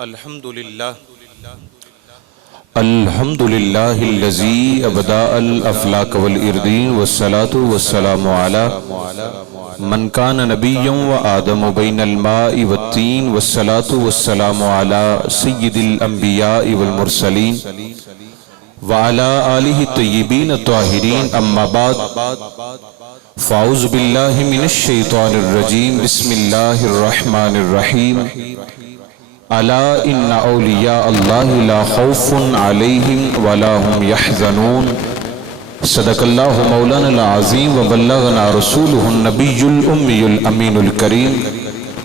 अल्हम्दुलिल्लाहिल्लज़ी अबदाअल अफ़लाक वल इर्दीन वस्सलातु वस्सलामु अला मन कान नबिय्यन व आदम बैनल माइ वत्तीन वस्सलातु वस्सलामु अला सय्यिदिल अंबियाइ वल मुरसलीन व अला आलिहि तय्यिबीन ताहिरीन अम्मा बाद फ़ाऊज़ु बिल्लाहि मिनश शैतानिर रजीम बिस्मिल्लाहिर रहमानिर रहीम अला इन्ना औलिया अल्लाहि ला खौफुन अलैहिम वला हुम यहज़नून सदक़ल्लाहु मौलाना अज़ीम व बल्लगना रसूलुहुन नबियुल उम्मियुल अमीनुल करीम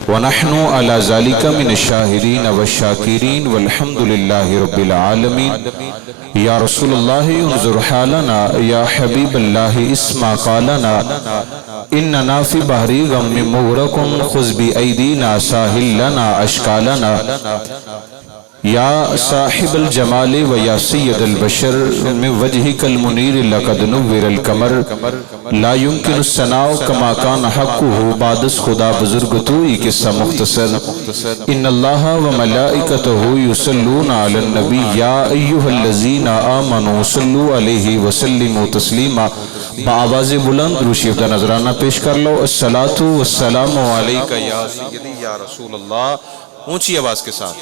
व नहनु अला ज़ालिका मिनश शाहिदीन व शाकिरीन वल्हम्दुलिल्लाहि रब्बिल आलमीन। या रसूलल्लाह उन्ज़ुर हालना या हबीबल्लाह इस्मा क़ालना इन्नना फ़ी बहरी गम्मिन मुग़रक़ुन ख़ुज़ बि ऐदीना साहिल लना अश्कालना या साहिबल जमाल व या सय्यदल बशर मिन वजहिकल मुनीर लक़द नुव्विरल कमर ला युमकिनु सनाउ कमा कान हक़्क़ुहु बादस खुदा बुजुर्ग तू किस्सा मुख्तसर इन्नल्लाह व मलाइकतहु युसल्लूना अलन नबी या अय्युहल्लज़ीना आमनू सल्लु अलैहि व सल्लिमू तस्लीमा। बाआवाज़ बुलंद रूशीफ का नजराना पेश कर लो। अस्सलातु वस्सलामु अलैका या सय्यदी या रसूलल्लाह। ऊंची आवाज के साथ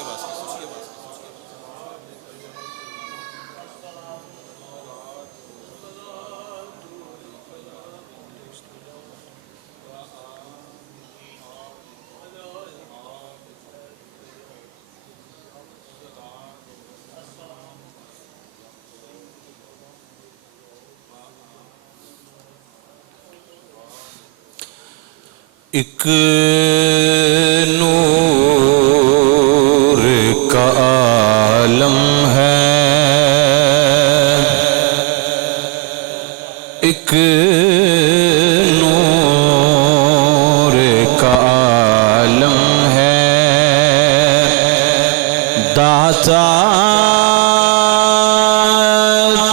एक नूर का आलम है, एक नूर का आलम है, दाता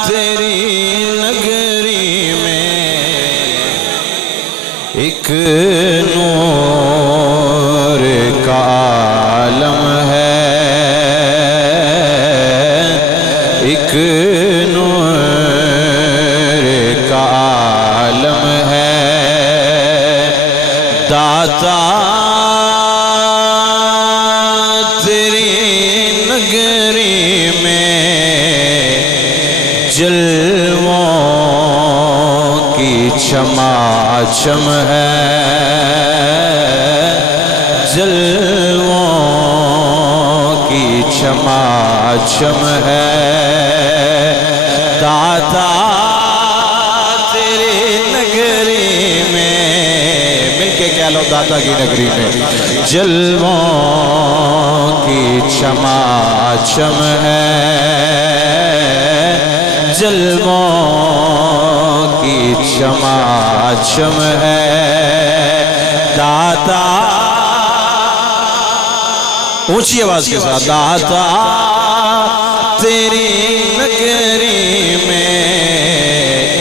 तेरी नगरी में एक नूर का आलम है, एक नूर का आलम है, दाता तेरी नगरी में जलवों की छमाछम है, जलवों की छमाछम है, दाता तेरी नगरी में मिलके कह लो दाता की नगरी में जलवों की छमाछम है, जलवों की छमाछम है, दाता ऊंची आवाज के साथ दाता तेरी नगरी में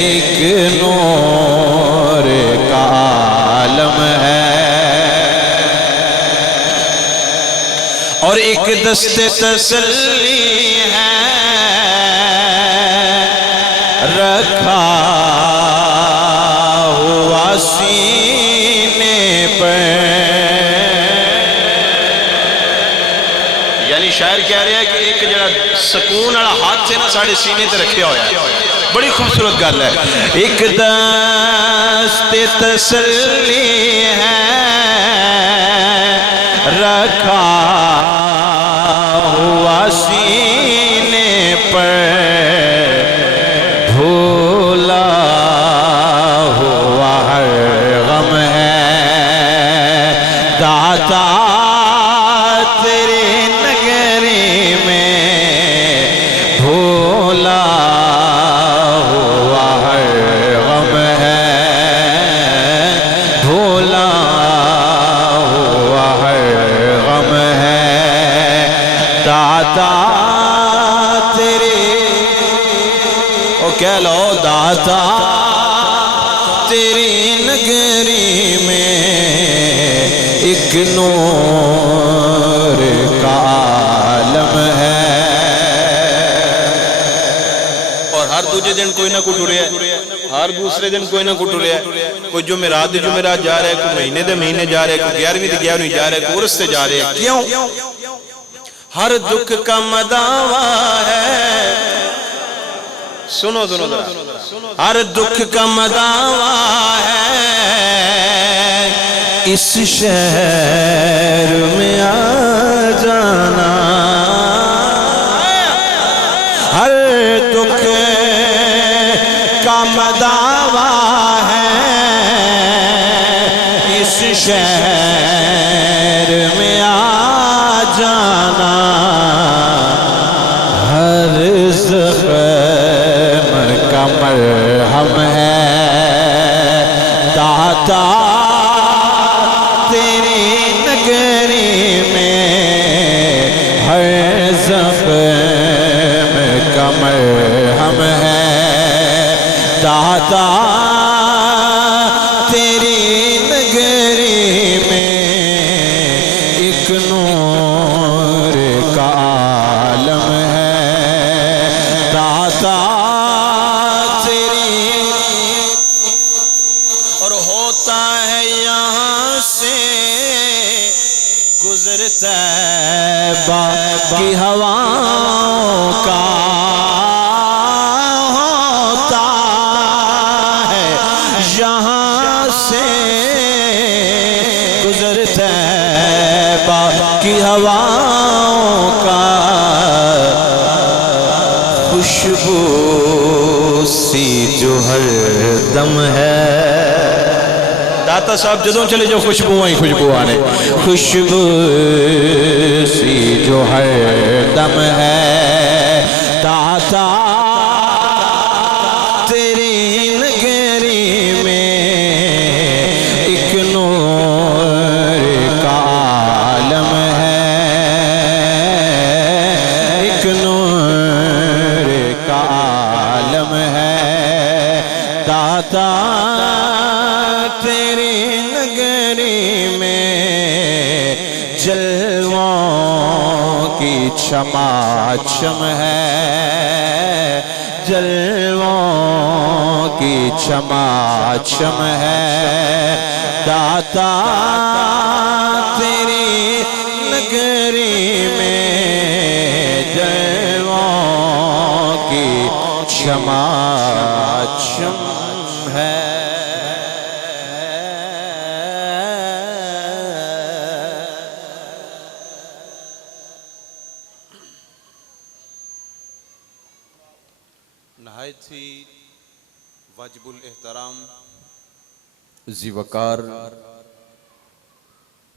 एक नूर का आलम है और एक दस्ते तसल्ली है रखा हुआ सीने पर। शायर कह रहा है कि एक जरा सकून वाला हाथ से ना साढ़े सीने ते रखे होया है, बड़ी खूबसूरत गल है। एक दस्ते तसल्ली है रखा हुआ सीने पर, भूला हुआ हर गम है, दाता कह लो दाता तेरी नगरी में एक नूर का दूजे दिन कोई ना कोई टुरिया, हर दूसरे दिन कोई ना कोई टुरिया, कोई जुमेरात जुमेरात जा रहा है, कोई महीने दे महीने जा रहा है, कोई 11वीं 11वीं जा रहा है, कोई उर्स से जा रहे हैं। क्यों? हर दुख का मदावा है, सुनो सुनो सुनो, हर दुख का मदावा है, इस शहर में आ जाना। हर दुख का मदावा है, इस शहर में आ जाना। हर ज़ख्म का मरहम है दाता तेरी नगरी में। हर ज़ख्म का मरहम है दाता तेरी नगरी में। एक नूर का आलम है दाता तेरी, और होता है यहाँ से गुजरता की हवाओं का, होता है यहाँ से गुजरता की हवाओं का। खुशबू सी जो हर दम है, दाता साहब जदों चले जाओ खुशबू ही खुशबू आने। खुशबू सी जो हर दम है दाता तेरी नगरी में। एक नूर का आलम है, एक नूर का आलम है दाता तेरी नगरी में। जलवों की छमाछम है, जलवों की छमाछम है दाता तेरी नगरी में। जलवों की छमाछम है। नहायत ही वाजिबुल एहतराम ज़ी-वक़ार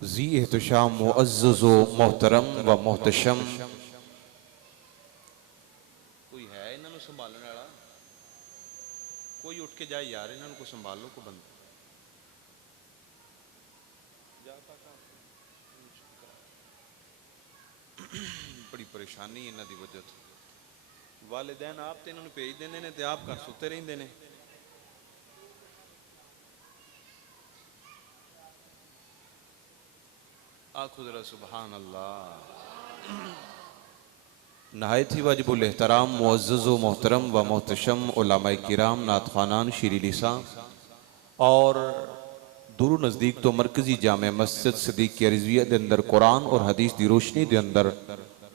ज़ी एहतशाम मुअज़्ज़ज़ व मोहतरम व मोहतशम। कोई है इन्होंने संभालने वाला? कोई उठ के जाए यार, इन्होंने को संभालो को बंद। बड़ी परेशानी इन्हों की वजह तो वालिदैन आप तो इन्होंने भेज देने ने, आप घर सुते रहते हैं। आखो जरा सुभान अल्लाह। नहायत ही वाजिबुल एहतराम मुअज़्ज़ज़ व मोहतरम व मोहतशम उलमाए किराम, नात ख़ानान, शीरी लिसां और दूर नज़दीक तो मरकजी जामे मस्जिद सदीक की रिज़विया के अंदर कुरान और हदीस की रोशनी के अंदर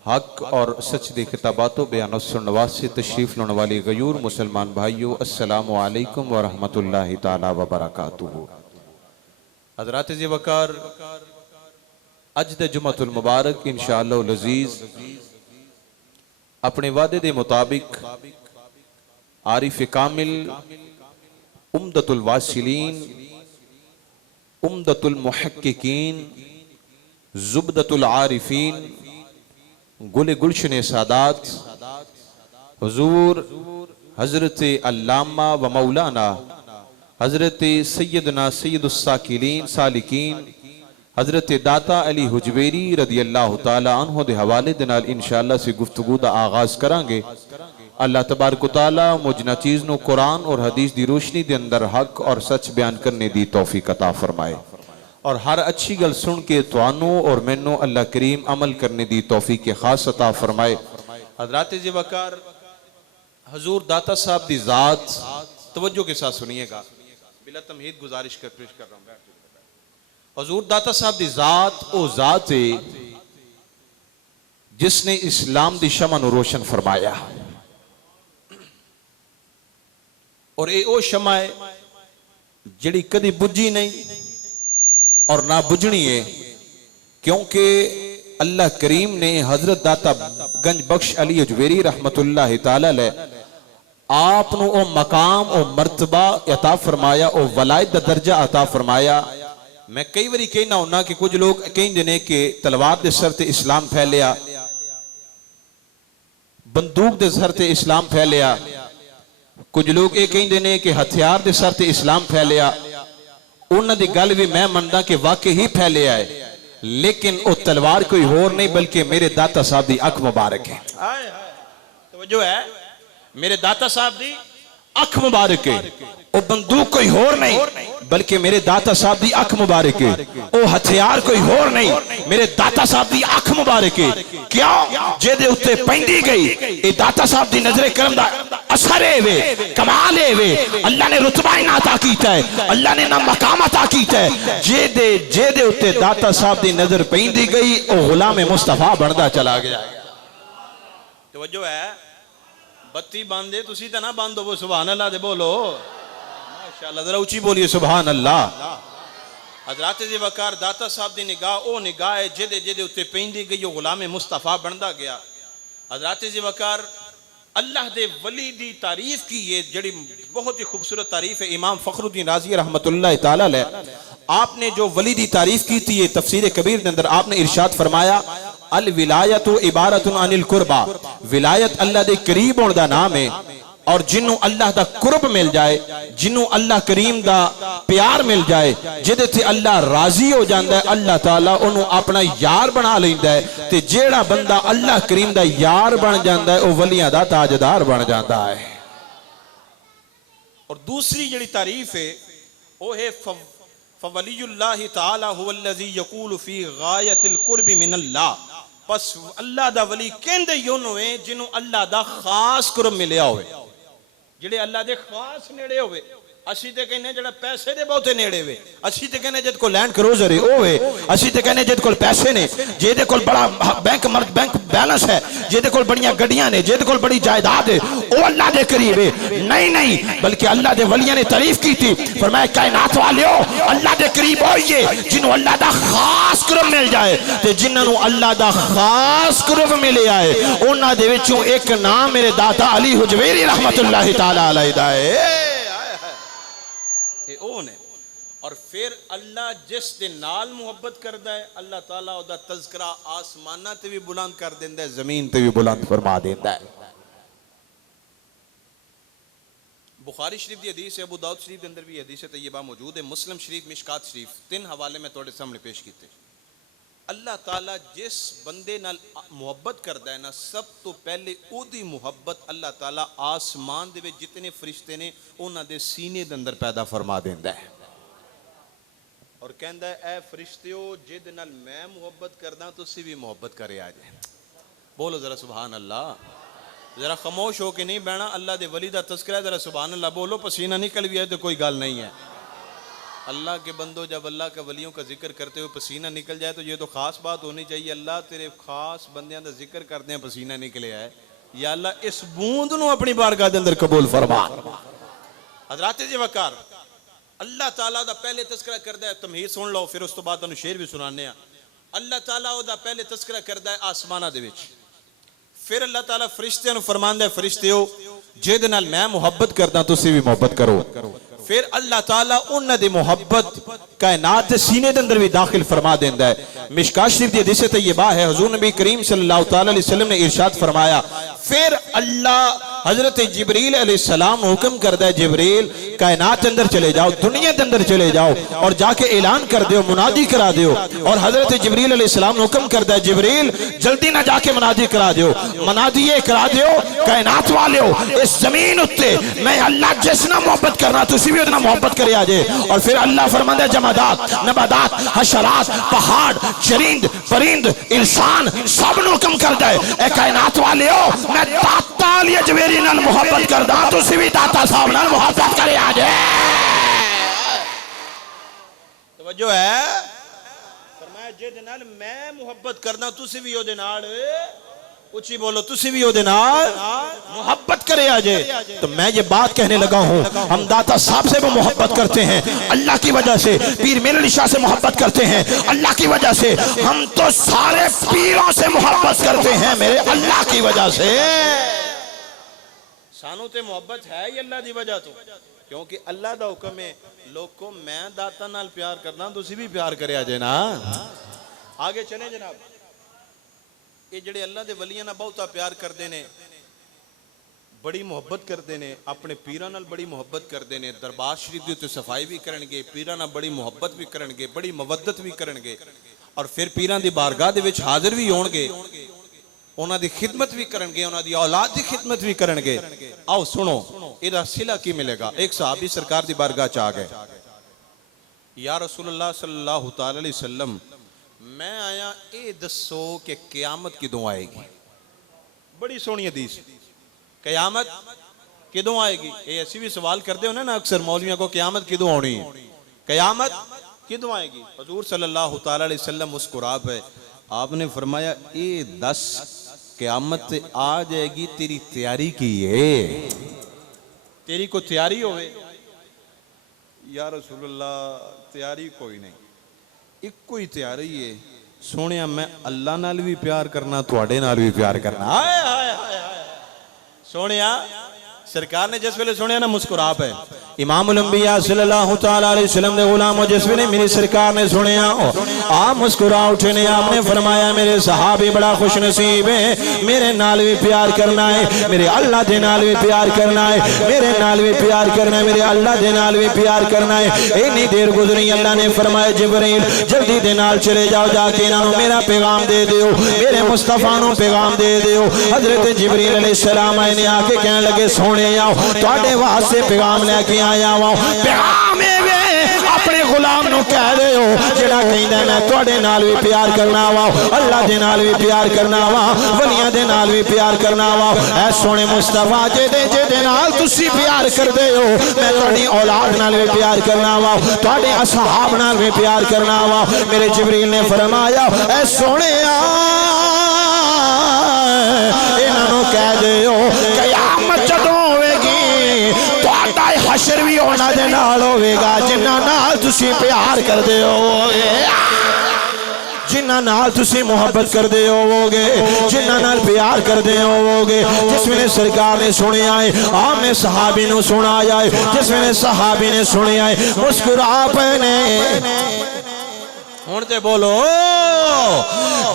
हक और सच दे खिताबातों बयान सुनने वास्ते तशरीफ लाने वाले गयूर मुसलमान भाइयों, अस्सलामु अलैकुम व रहमतुल्लाहि ताला व बरकातुहू। हज़रात ज़ी-वक़ार, अज दे जुमअतुल मुबारक इंशाअल्लाह अज़ीज़ अपने वादे के मुताबिक आरिफ कामिल, उम्दतुल वासिलीन, उम्दतुल मुहक्किकीन, ज़ुबदतुल आरिफीन, गुल गुलशन सादात हुजूर हजरत अल्लामा व मौलाना हजरत सैयदना सैयदुस साकिलीन सालिकीन हजरत दाता अली हुजवेरी रदी अल्लाह तआला अन्हु दे हवाले दे नाल इंशाअल्लाह से गुफ्तगू दा आगाज करांगे। अल्लाह तबारक तआला मुझ नाचीज़ नूं कुरान और हदीस दी रोशनी दे अंदर हक और सच बयान करने दी तौफीक अता फरमाए और हर अच्छी गल सुन के तुहानू और मैनू अल्लाह करीम अमल करने दी तौफीक खास अता फरमाए। हज़रात ज़ी-वक़ार, हजूर दाता साहब दी जात, तवज्जो के साथ सुनिएगा, बिला तमहीद गुजारिश कर पेश कर रहा हूं। हजूर दाता साहब दी जात ओ जात है जिसने इस्लाम दी शमा नूं रोशन फरमाया, और ये ओ शमा है जिहड़ी कदी बुझी नहीं और ना बुझनी है, क्योंकि अल्लाह करीम ने हजरत दाता गंज बख्श अली अजवेरी रहमतुल्लाह तआला अलैह आप नूं ओ मकाम ओ मर्तबा अता फरमाया, ओ वलायत दा दर्जा अता फरमाया। मैं कई बारी कहना हुन्ना कि कुछ लोग कहंदे ने कि तलवार दे सर ते इस्लाम फैलिया, बंदूक दे सर ते इस्लाम फैलिया, कुछ लोग ये कहंदे ने कि हथियार दे सर ते इस्लाम फैलिया। उन्हां दी गल भी मैं मनदा कि वाकई ही फैलिया है, लेकिन वो तलवार कोई होर नहीं बल्कि मेरे दाता साहब दी अख मुबारक है। तवज्जो है, मेरे दाता साहब दी अख मुबारक है। वो बंदूक कोई होर नहीं बल्कि मेरे दाता साहब दी अख मुबारक है। वो हथियार कोई होर नहीं, मेरे दाता साहब दी अख मुबारक है। क्यों? जेदे उत्ते पैंदी गई ये दाता साहब दी नजरे करम दा असर है वे, कमाल है वे। अल्लाह ने रुतबा इना अता कीता है, अल्लाह ने ना मकाम अता कीता है। जेदे उत्ते दाता साहब दी नजर पैंदी गई वो गुलाम मुस्तफा बनदा चला गया। तवज्जो है, बत्ती बांधे तुसी तो ना बंद हो, सुभान अल्लाह दे बोलो माशाअल्लाह, जरा ऊंची बोलिए सुभान अल्लाह। हजरत जी वकार दाता साहब दी निगाह ओ निगाह है जेदे जेदे उत्ते पैंदी गई वो गुलाम मुस्तफा बनदा गया। हजरत जी वकार अल्लाह दे वली दी तारीफ की ये जड़ी बहुत ही खूबसूरत तारीफ है। इमाम फखरुद्दीन राजी रहमतुल्लाह तआला अलैह आपने जो वली दी तारीफ की थी, ये तफसीर कबीर के अंदर आपने इरशाद फरमाया, अल विलायतु इबारतुन अनिल कुर्बा, विलायत अल्लाह दे करीब होने दा नाम है। और जिन्हों अल्लाह दा कुर्ब मिल जाए, जिन्हों अल्लाह करीम दा प्यार मिल जाए, जिहदे ते अल्लाह राजी हो जाता है, अल्लाह ताला उन्होंने अपना यार बना लेंदा है। ते जेड़ा बंदा अल्लाह करीम दा यार बन जाता है वह वलियां दा ताजदार बन जाता है। और दूसरी जिहड़ी तारीफ है वह है फवलियुल्लाह ताला हुवल्लज़ी यकूलु फी गायतिल कुर्बी मिनल्लाह, बस अल्लाह दा वली कहंदे ही ओनू है जिन्हों अल्लाह दा खास कुर्ब मिलिया होवे, जिहड़े अल्लाह दे खास नेड़े होवे। असी ते कहने जेड़ा पैसे दे बहुते नेड़े वे, असी ते कहने जिद कोल लैंड क्रूजर है ओवे, असी ते कहने जिद कोल पैसे ने, जिहदे कोल बड़ा बैंक बैलेंस है, जिहदे कोल बड़ियां गड्डियां ने, जिहदे कोल बड़ी जायदाद है, ओ अल्लाह दे करीब है। नहीं, बल्कि अल्लाह दे वलियां ने तारीफ की थी, फरमाया कायनात वालियो अल्लाह दे करीब होइए जिन्हों अल्लाह दा खास कुर्ब मिल जाए। ते जिन्हों अल्लाह दा खास कुर्ब मिलिया है उन्हां दे विचों एक नाम मेरे दाता अली हुजवेरी रहमतुल्लाह तआला अलैह दा है। और फिर अल्लाह जिस दे नाल मुहब्बत करता है अल्लाह ताला ओदा तज़किरा आसमाना ते भी बुलंद कर देंदा है, जमीन ते भी बुलंद फरमा देंदा है। बुखारी शरीफ की हदीस है, अबू दाऊद शरीफ के अंदर भी हदीस तैयबा मौजूद है, मुस्लिम शरीफ, मिशकात शरीफ, 3 हवाले में थोड़े सामने पेश किए। अल्लाह ताला जिस बंदे नाल मुहब्बत करता है ना, सब तो पहले ओदी मुहब्बत अल्लाह ताला आसमान दे विच जितने फरिश्ते ने उन्हां दे सीने दे अंदर पैदा फरमा देंदा है। और कहता है ए फरिश्तियो जिद नाल मैं मुहब्बत करदा तुसी भी मुहब्बत करे आ जाए। बोलो जरा सुभान अल्लाह, जरा खामोश होके नहीं बहना, अल्लाह दे वली दा तज़किरा, जरा सुभान अल्लाह बोलो। पसीना निकल भी है तो कोई गल नहीं है। अल्लाह के बंदो जब अल्लाह के वलियों का जिक्र करते हुए पसीना निकल जाए तो ये तो खास बात होनी चाहिए। अल्लाह तेरे खास बंदियां दा जिक्र करते हैं पसीना निकले है, या अल्लाह इस बूंद नूं अपनी बारगाह दे अंदर कबूल फरमा। हज़रात जी वकार अल्लाह ताला दा पहले तज़किरा करदा है, तमहीद सुन लो, फिर उस तो बाद तुहानू शेर भी सुनाने आ। अल्लाह ताला ओदा पहले तज़किरा करदा है आसमाना दे विच, फिर अल्लाह ताला फरिश्तियां नूं फरमांदा है फरिश्तियो जिहदे नाल मैं मुहब्बत करदा तुसीं भी मुहब्बत करो। फिर अल्लाह ताला उन्हां दी मुहब्बत कायनात दे सीने दे अंदर भी दाखिल फरमा देंदा है। मिशकात शरीफ दी हदीस तैयबा है, हुजूर नबी करीम सल्लल्लाहु तआला अलैहि वसल्लम ने इरशाद फरमाया, फिर अल्लाह हजरत जिब्रील अलैहिस्सलाम हुक्म करदा है, जिब्रील कायनात अंदर चले जाओ, दुनिया के अंदर चले जाओ और जाके ऐलान कर दो, मुनादी करा दो। और हजरत जिब्रील अलैहिस्सलाम हुक्म करदा है, जिब्रील जल्दी ना जाके मुनादी करा दो, मुनादी ये करा दो, कायनात वाले हो इस जमीन उत्ते मैं अल्लाह जिस ना मोहब्बत करना तुसी भी उतना मोहब्बत करे आ जाए। और फिर अल्लाह फरमांदा है जमादात, नबादात, हशरात, पहाड़, चरिंद, परिंद, इंसान सब नूं हुक्म करदा है, ए कायनात वाले हो मैं ताता अली अजमेरी नाल मुहब्बत करदा तुसी भी दाता साहब नाल मुहब्बत करे आ जाए। तवज्जो है फरमाया जिहदे नाल मैं मुहब्बत करना तुसी भी ओदे नाल उची बोलो तुसी भी ओदे नाल मुहब्बत करे आ जाए। तो मैं ये बात कहने लगा हूँ हम दाता साहब से भी मोहब्बत करते हैं अल्लाह की वजह से, पीर मेरे अली शाह से मोहब्बत करते हैं अल्लाह की वजह से, हम तो सारे पीरों से मोहब्बत करते हैं मेरे अल्लाह की वजह से। सानू ते मोहब्बत है ही अल्लाह दी वजह तो, क्योंकि अल्लाह दा हुक्म है लोग को मैं दाता नाल प्यार करना तुसी भी प्यार करे आ जाए ना। आगे चले जनाब, ये जड़े अल्लाह दे वलियां नाल बहुता प्यार करते ने, बड़ी मुहब्बत करते ने, अपने पीरां नाल बड़ी मुहब्बत करते ने, दरबार शरीफ दी उत्ते सफाई भी करनगे, पीरां नाल बड़ी मुहब्बत भी करनगे, बड़ी मवद्दत भी करनगे और फिर पीरां दी बारगाह दे विच हाजिर भी होणगे, उन्हां दी खिदमत भी करनगे, उन्हां दी औलाद दी खिदमत भी करनगे। आओ सुनो इहदा सिला की मिलेगा। एक सहाबी सरकार दी बारगाह च आ गए, या रसूलुल्लाह सल्लल्लाहु तआला अलैहि वसल्लम मैं आया ये दसो कि क़यामत किदों आएगी। बड़ी सोहनी हदीस, क़यामत किदों आएगी। ये ऐसी भी सवाल करते हो ना अक्सर मौलवियों को, क़यामत किदों आनी है, क़यामत किदों आएगी। हुजूर सल्लल्लाहु तआला अलैहि वसल्लम मुस्कुरा पे आपने फरमाया ये दस क़यामत आ जाएगी तेरी तैयारी की है, तेरी को तैयारी होवे। या रसूलुल्लाह तैयारी कोई नहीं, इको ही तैयारी है सोनिया मैं अल्लाह नाल भी प्यार करना तुहाडे नाल भी प्यार करना। हाय हाय हाय सोनिया सरकार ने जिस वेले सुनिया ना मुस्कुरा पे, इमामुल अंबिया सल्लल्लाहु तआला अलैहि वसल्लम दे गुलाम जिस वेले मेरी सरकार ने सुनिया आप मुस्कुरा उठे ने। आपने फरमाया मेरे सहाबी बड़ा खुश नसीब है, मेरे नाल भी प्यार करना है, मेरे अल्लाह दे नाल भी प्यार करना है, मेरे नाल भी प्यार करना है, मेरे अल्लाह दे नाल भी प्यार करना है। इतनी देर गुजरी अल्लाह ने फरमाया जिब्रील जल्दी दे नाल चले जाओ, जाके इन्हों मेरा पैगाम दे दियो, मेरे मुस्तफा नु पैगाम दे दियो। हजरत जिब्रील अलैहिस्सलाम आए ने आके कहने लगे सोने आओ तुहाडे वास्ते पैगाम लेके आया वा। पैगाम अपने गुलाम नु कह दे जेड़ा कहंदा मैं तुहाडे नाल भी प्यार करना वा, अल्लाह दे नाल भी प्यार करना वा, वलियां दे नाल भी प्यार करना वा। ऐ सोने मुस्तफा जेदे नाल तुसी प्यार करदे हो मैं तुहाडी औलाद नाल भी प्यार करना वा, तुहाडे असहाब नाल भी प्यार करना वा। मेरे जिब्रील ने फरमाया ऐ सोने इन्हां कह दियो क़यामत जदों होवेगी तुहाडा हशर भी उन्हां दे नाल होवेगा जिन्हां नाल तुसी प्यार करदे होवोगे, जिन्हां नाल तुसी मुहब्बत करदे होवोगे, जिन्हां नाल प्यार करदे होवोगे। जिस वेले सरकार ने सुनिया है आपने सहाबी नु सुनाया है, जिस वेले सहाबी ने सुनिया है मुस्कुरा पने हुण ते बोलो।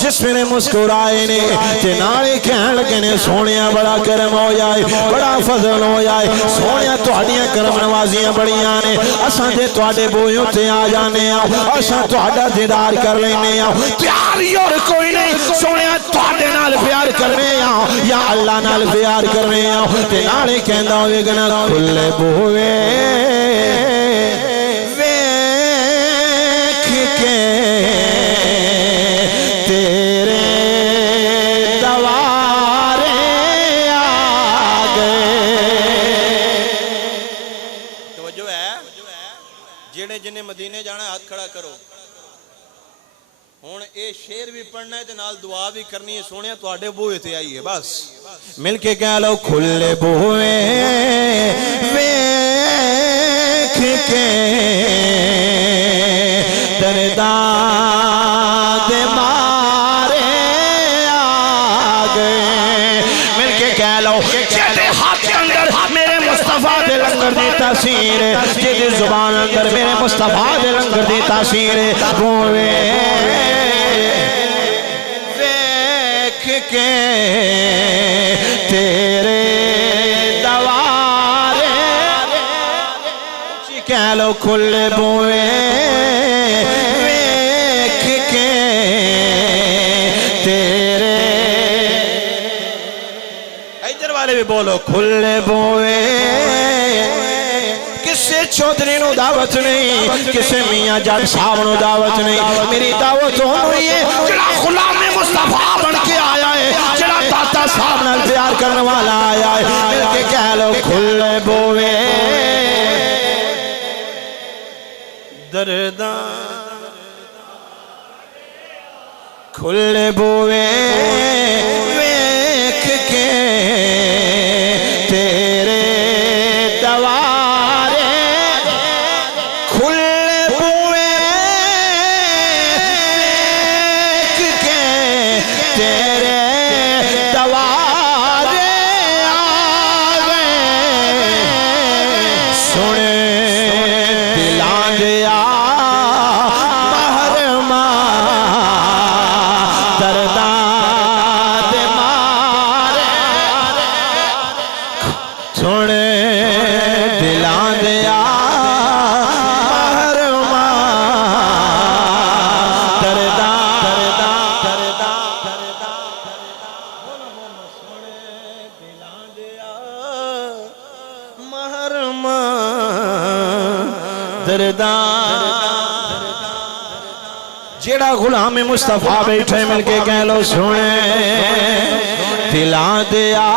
जिस वेले मुस्कुराए ने ते नाले कहन लगे ने सोनिया बड़ा करम हो जाए, बड़ा फजल हो जाए, सोनिया तुहाडियां करम नवाजियां बड़ियां ने, असां ते तुहाडे बोयों ते आ जाने आ, असां तुहाडा दीदार कर लेने आ। प्यार और कोई नहीं सोनिया तुहाडे नाल प्यार करने आ या अल्लाह नाल प्यार करने आ। ते नाले कहंदा होवेगा ना खुले बोवे जिन्हें मदीने जाना हाथ खड़ा करो। हुण ये शेर भी पढ़ना है ते नाल दुआ भी करनी है। सोनिया तुहाडे बूहे ते आई है, बस मिल के कह लो खुले बूहे वेख के दरदा दे मारे आ गए। मिल के कह लो जेदे हाथ के अंदर मेरे मुस्तफा दे लंगर दी तासीर, जेदी जुबान अंदर मेरे मुस्तफा दे लंगर दी तासीर होवे वेख के तेरे दवारे कह लो खुले बोए वेख के तेरे। इधर वाले भी बोलो खुले बोए। किसे चौधरी नु दावत नहीं, किसे मियां जट साहब नु दावत नहीं, मेरी दावत होनी है जेड़ा गुलाम मुस्तफा बन के आया है, जेड़ा दाता साहब नाल प्यार करने वाला आया है। खुले बुए वेख के तेरे दवारे, खुले बुए वेख के तेरे दवारे आवे, सुने दिलां दिया जेड़ा गुलाम मुस्तफा बैठे मिलके कह लो सुने दिला दिया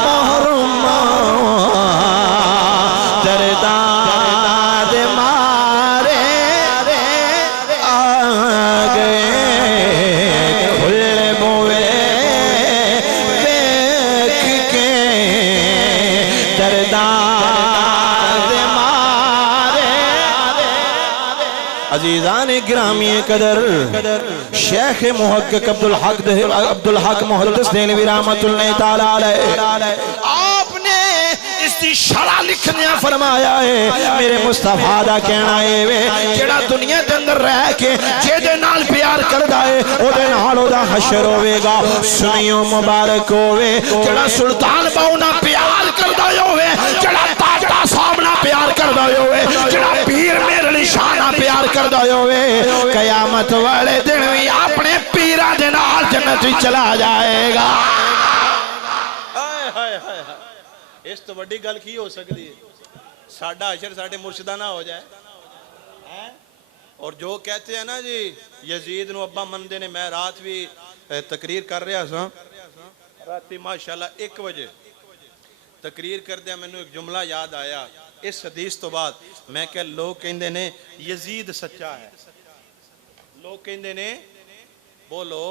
महरूमा दरदा दे मारे आ गए, खुले बुए देख के दरदा अजीजान गिरामी कदर शेख मुहक्किक अब्दुल हक मुहद्दिस देलवी रहमतुल्लाह ताला अलैह, आपने इसकी शरह लिखने फरमाया है मेरे मुस्तफा दा कहना है वे जेड़ा दुनिया दे अंदर रह के जेदे नाल प्यार करदा है ओदे नाल ओदा हशर होवेगा। सुनियो मुबारक होवे जेड़ा सुल्तान बाऊ नाल प्यार करदा होवे, जेड़ा ताजा साहब नाल प्यार करदा होवे, जेड़ा पीर मेरे अली शाह नाल प्यार करदा होवे, कयामत वाले दिन भी अपने पीरां दे नाल जन्नत विच चला जाएगा। इस तो बड़ी गल की हो सकती है? साडा अशर साडे मुर्शिदा ना हो जाए है? और जो कहते हैं ना जी यजीद नु अब्बा मनदे ने, मैं रात भी तकरीर कर रहा सा, राती माशाल्लाह 1 बजे तकरीर करदे मैनू एक जुमला याद आया इस हदीस तो बाद। मैं क्या लोग कहंदे ने यजीद सच्चा है, लोग कहंदे ने बोलो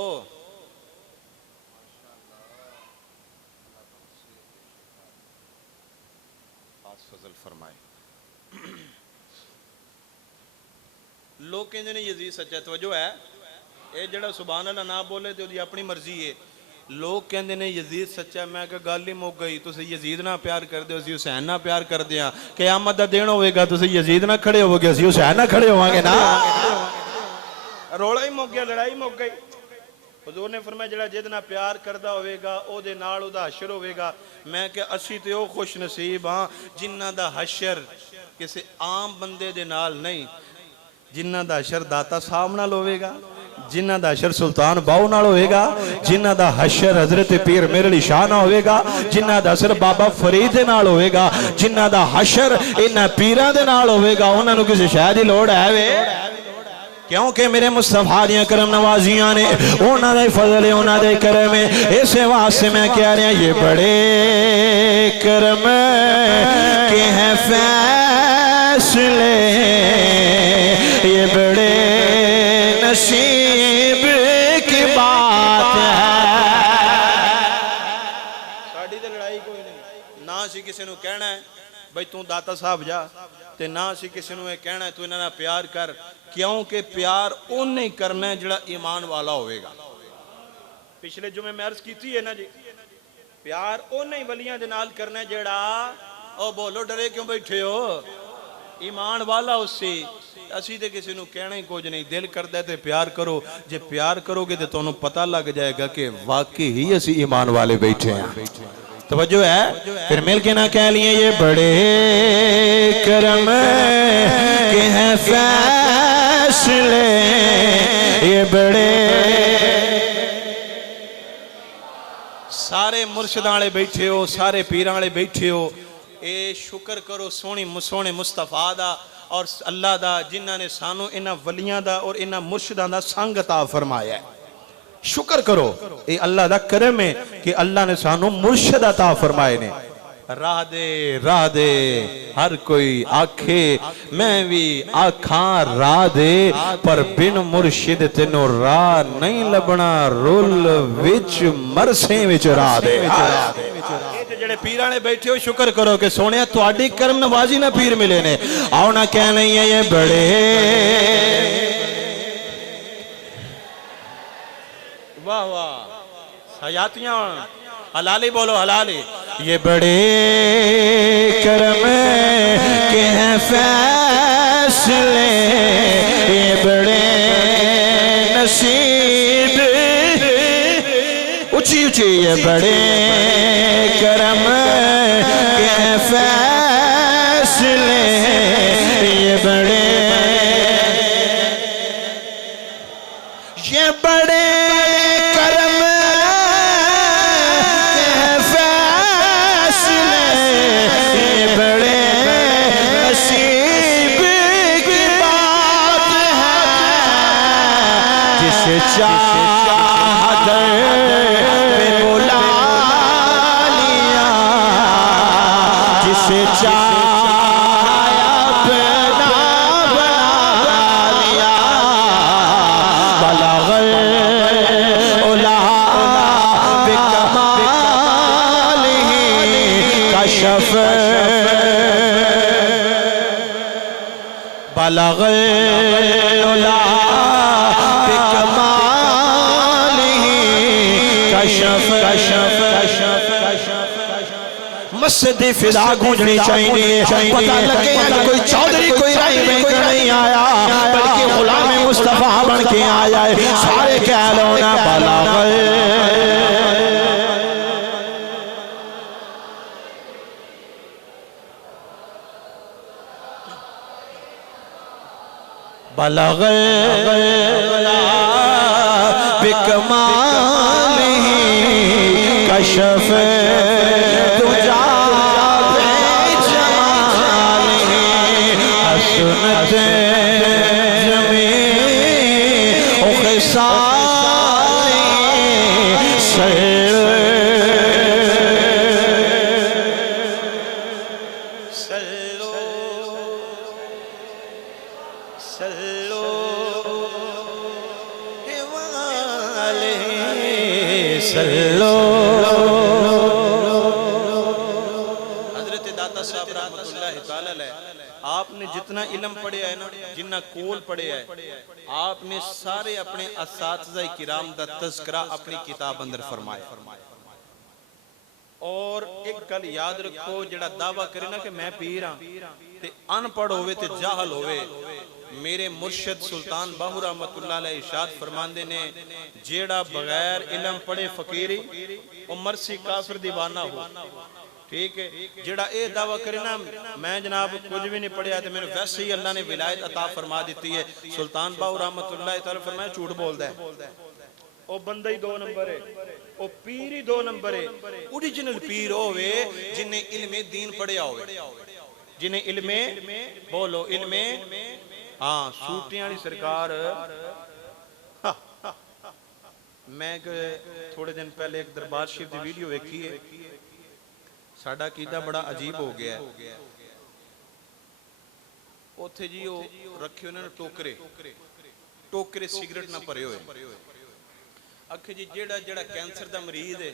फजल फरमाए, लोग कहते ने यजीद सच्चा। तवज्जो है, ये जड़ा सुभान अल्लाह ना बोले तो अपनी मर्जी है। लोग कहते ने यजीद सच्चा, मैं क्या गल ही मुक गई। तुम यजीद ना प्यार करते हो, हुसैन ना प्यार करते हैं, क़यामत दा दिन होगा तुम यजीद ना खड़े होवोगे, असीं हुसैन ना खड़े होवांगे ना, रौला ही मुक गया, लड़ाई मुक गई। हुजूर ने फरमाया जेड़ा जिद नाल प्यार करदा होवेगा ओदे नाल ओदा हशर होवेगा। मैं क्या असी ते ओ खुश नसीब हाँ जिन्हां दा हशर किसी आम बंदे दे नाल नहीं, जिन्हां दा हशर दाता साहब नाल होवेगा, जिन्हां दा हशर सुल्तान बाऊ नाल होवेगा, जिन्हां दा हशर हजरत पीर मेरे अली शाह नाल होवेगा, जिन्हां दा हशर बाबा फरीद दे नाल होवेगा, जिन्हां दा हशर इन्हां पीरां दे नाल होवेगा, उन्हां नूं किसी शै दी लोड़ है वे? क्योंकि मेरे मुस्तफा दियां करम नवाजियां ने, उन्हां दा फजल है, उन्हां दे करम है। इस वास्ते मैं कह रहा ये बड़े करम के हैं फैसले, ये बड़े नसीब की बात है। साडी ते लड़ाई कोई नहीं ना, असीं किसी नूं कहना है भाई तू दाता साहब जा, ते ना असीं किसी नूं कहना है तू इन्हां नाल प्यार कर, क्योंकि प्यार उन्हें ही करना है जिहड़ा ईमान वाला होवेगा। पिछले जुमे मैं अर्ज की है ना जी, प्यार उन्हें ही वलियां दे नाल करना है जिहड़ा, ओ बोलो डरे क्यों बैठे हो, ईमान वाला उससे। असी तो किसी को कहना ही कुछ नहीं, दिल करता है तो प्यार करो, जे प्यार करोगे तो तुहानू पता लग जाएगा कि वाकई ही असी ईमान वाले बैठे हैं। तवज्जो है, फिर मिल के ना कह लिए ये बड़े करम के हैं फैसले, ये बड़े सारे मुर्शिदां वाले बैठे हो, सारे पीरां वाले बैठे हो, ये शुक्र करो सोने मुस्तफा दा और अल्लाह दा जिन्हां ने सानू इन्हां वलियां दा और इन्हां मुर्शिदां दा संग अता फरमाया है। शुक्र करो, ये अल्लाह दा करम है कि अल्लाह ने सानू मुर्शिद अता फरमाए ने। राह दे हर कोई आखे मैं भी आखा राह दे पर बिन मुर्शिद तेनों राह नहीं लबना रुल विच मरसे विच राह दे जेड़े पीरा ने बैठे हो शुक्र करो कि सोने तुहाडी करम नवाजी ना पीर मिले ने आओ ना कह नहीं है ये बड़े वाह वाह हयातियां हलाली बोलो हलाली ये बड़े करम के हैं फैसले ये बड़े नसीब ऊंची ऊंची ये बड़े करम के हैं फैसले ये बड़े मस्जिद फिजा गूंजनी चाहिए पता लगे कोई चौधरी कोई राही में नहीं आया बल्कि गुलाम मुस्तफा बन के आया है सारे कह लो ना बलग बिकमालिही कशफ तुजा बेजमालिही हसनत जमी आपने जितना इल्म पढ़े है ना जिन्ना कोल पढ़े है आपने सारे अपने असातिज़ा किराम दा तज़किरा अपनी किताब अंदर फरमाया और एक गल याद रखो जेड़ा दावा करे ना कि मैं पीर हां ते अनपढ़ होवे ते जाहल होवे मेरे मुर्शिद सुल्तान बाहू रहमतुल्लाह अलैह इरशाद फरमांदे ने जेड़ा बगैर इल्म पढ़े फकीरी ओ मरसी काफिर दीवाना हो ठीक है जेड़ा ए दावा करे ना मैं जनाब कुछ भी नहीं पढ़िया तो मैंने वैसे ही अल्लाह ने विलायत अता फरमा दी है सुल्तान बाहू रहमतुल्लाह तआला फरमाया झूठ बोलदा है ओ बंदा ही 2 नंबर है ओ पीर ही 2 नंबर है ओरिजिनल पीर होवे जिन्हें इल्मे दीन पढ़िया होवे जिन्हें इल्मे बोलो इल्मे हाँ सूटियां वाली सरकार मैं थोड़े दिन पहले एक दरबार शरीफ की वीडियो देखी है साडा कीदा बड़ा अजीब हो गया है उथे जी वो रखे उन्होंने टोकरे टोकरे सिगरेट ना भरे हुए आखे जी जेड़ा जेड़ा कैंसर दा मरीज है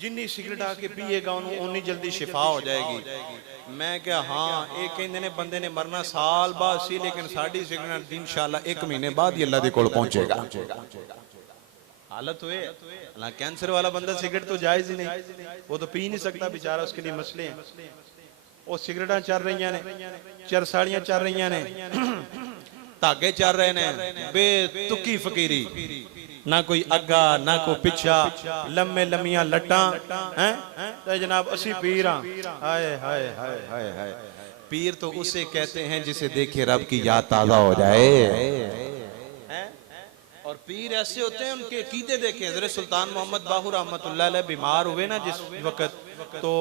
जिन्नी सिगरेट आके पीएगा उन्नी जल्दी शिफा हो जाएगी मैं क्या हाँ ये कहंदे ने बंदे ने मरना साल बाद सी लेकिन साडी सिगरेट इंशाअल्लाह 1 महीने बाद ही अल्लाह दे कोल पहुंचेगा हालत हुए अल्लाह कैंसर वाला बंदा सिगरेट तो जायज ही नहीं वो तो पी नहीं सकता बेचारा उसके लिए मसले हैं वो सिगरेटां चल रही ने चरसाड़ियां चल रही ने धागे चल रहे ने बेतुकी फकीरी ना कोई अग्गा ना कोई पिछा लम्मे लम्मियां लट्टां हैं तो जनाब असी पीर हां हाय हाय हाय हाय हाय पीर तो उसे कहते हैं जिसे देखे रब की याद ताजा हो जाए और पीर ऐसे होते हैं उनके कीदे देखे हज़रत सुल्तान मोहम्मद बाहू रहमतुल्लाह अलैह बीमार हुए ना जिस वक्त तो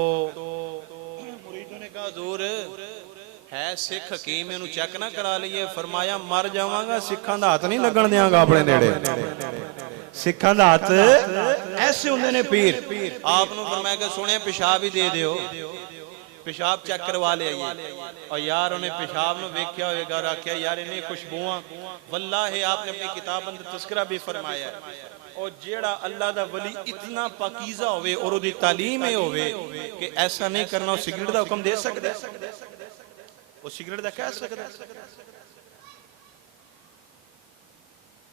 मुरीदों ने कहा हुजूर है सिख हकीम इहनू चेक ना करा लईए फरमाया मर जावांगा सिखां दा हाथ नहीं लगन देंगा अपने नेड़े सिखां दा हाथ ऐसे हुंदे ने पीर आपनू फरमाया कि सुने पेशाब ही दे दियो पेशाब चेक करवा ले आइए और यार उन्हें पेशाब में वेख्या होगा और आख्या यार इन्हें खुशबुआं वल्लाह आपने अपनी किताब अंदर तस्करा भी फरमाया और जेड़ा अल्लाह दा वली इतना पाकीज़ा होवे और उदी तालीम ही होवे कि ऐसा नहीं करना सिगरेट दा हुक्म दे सकदा वो सिगरेट दा कह सकदा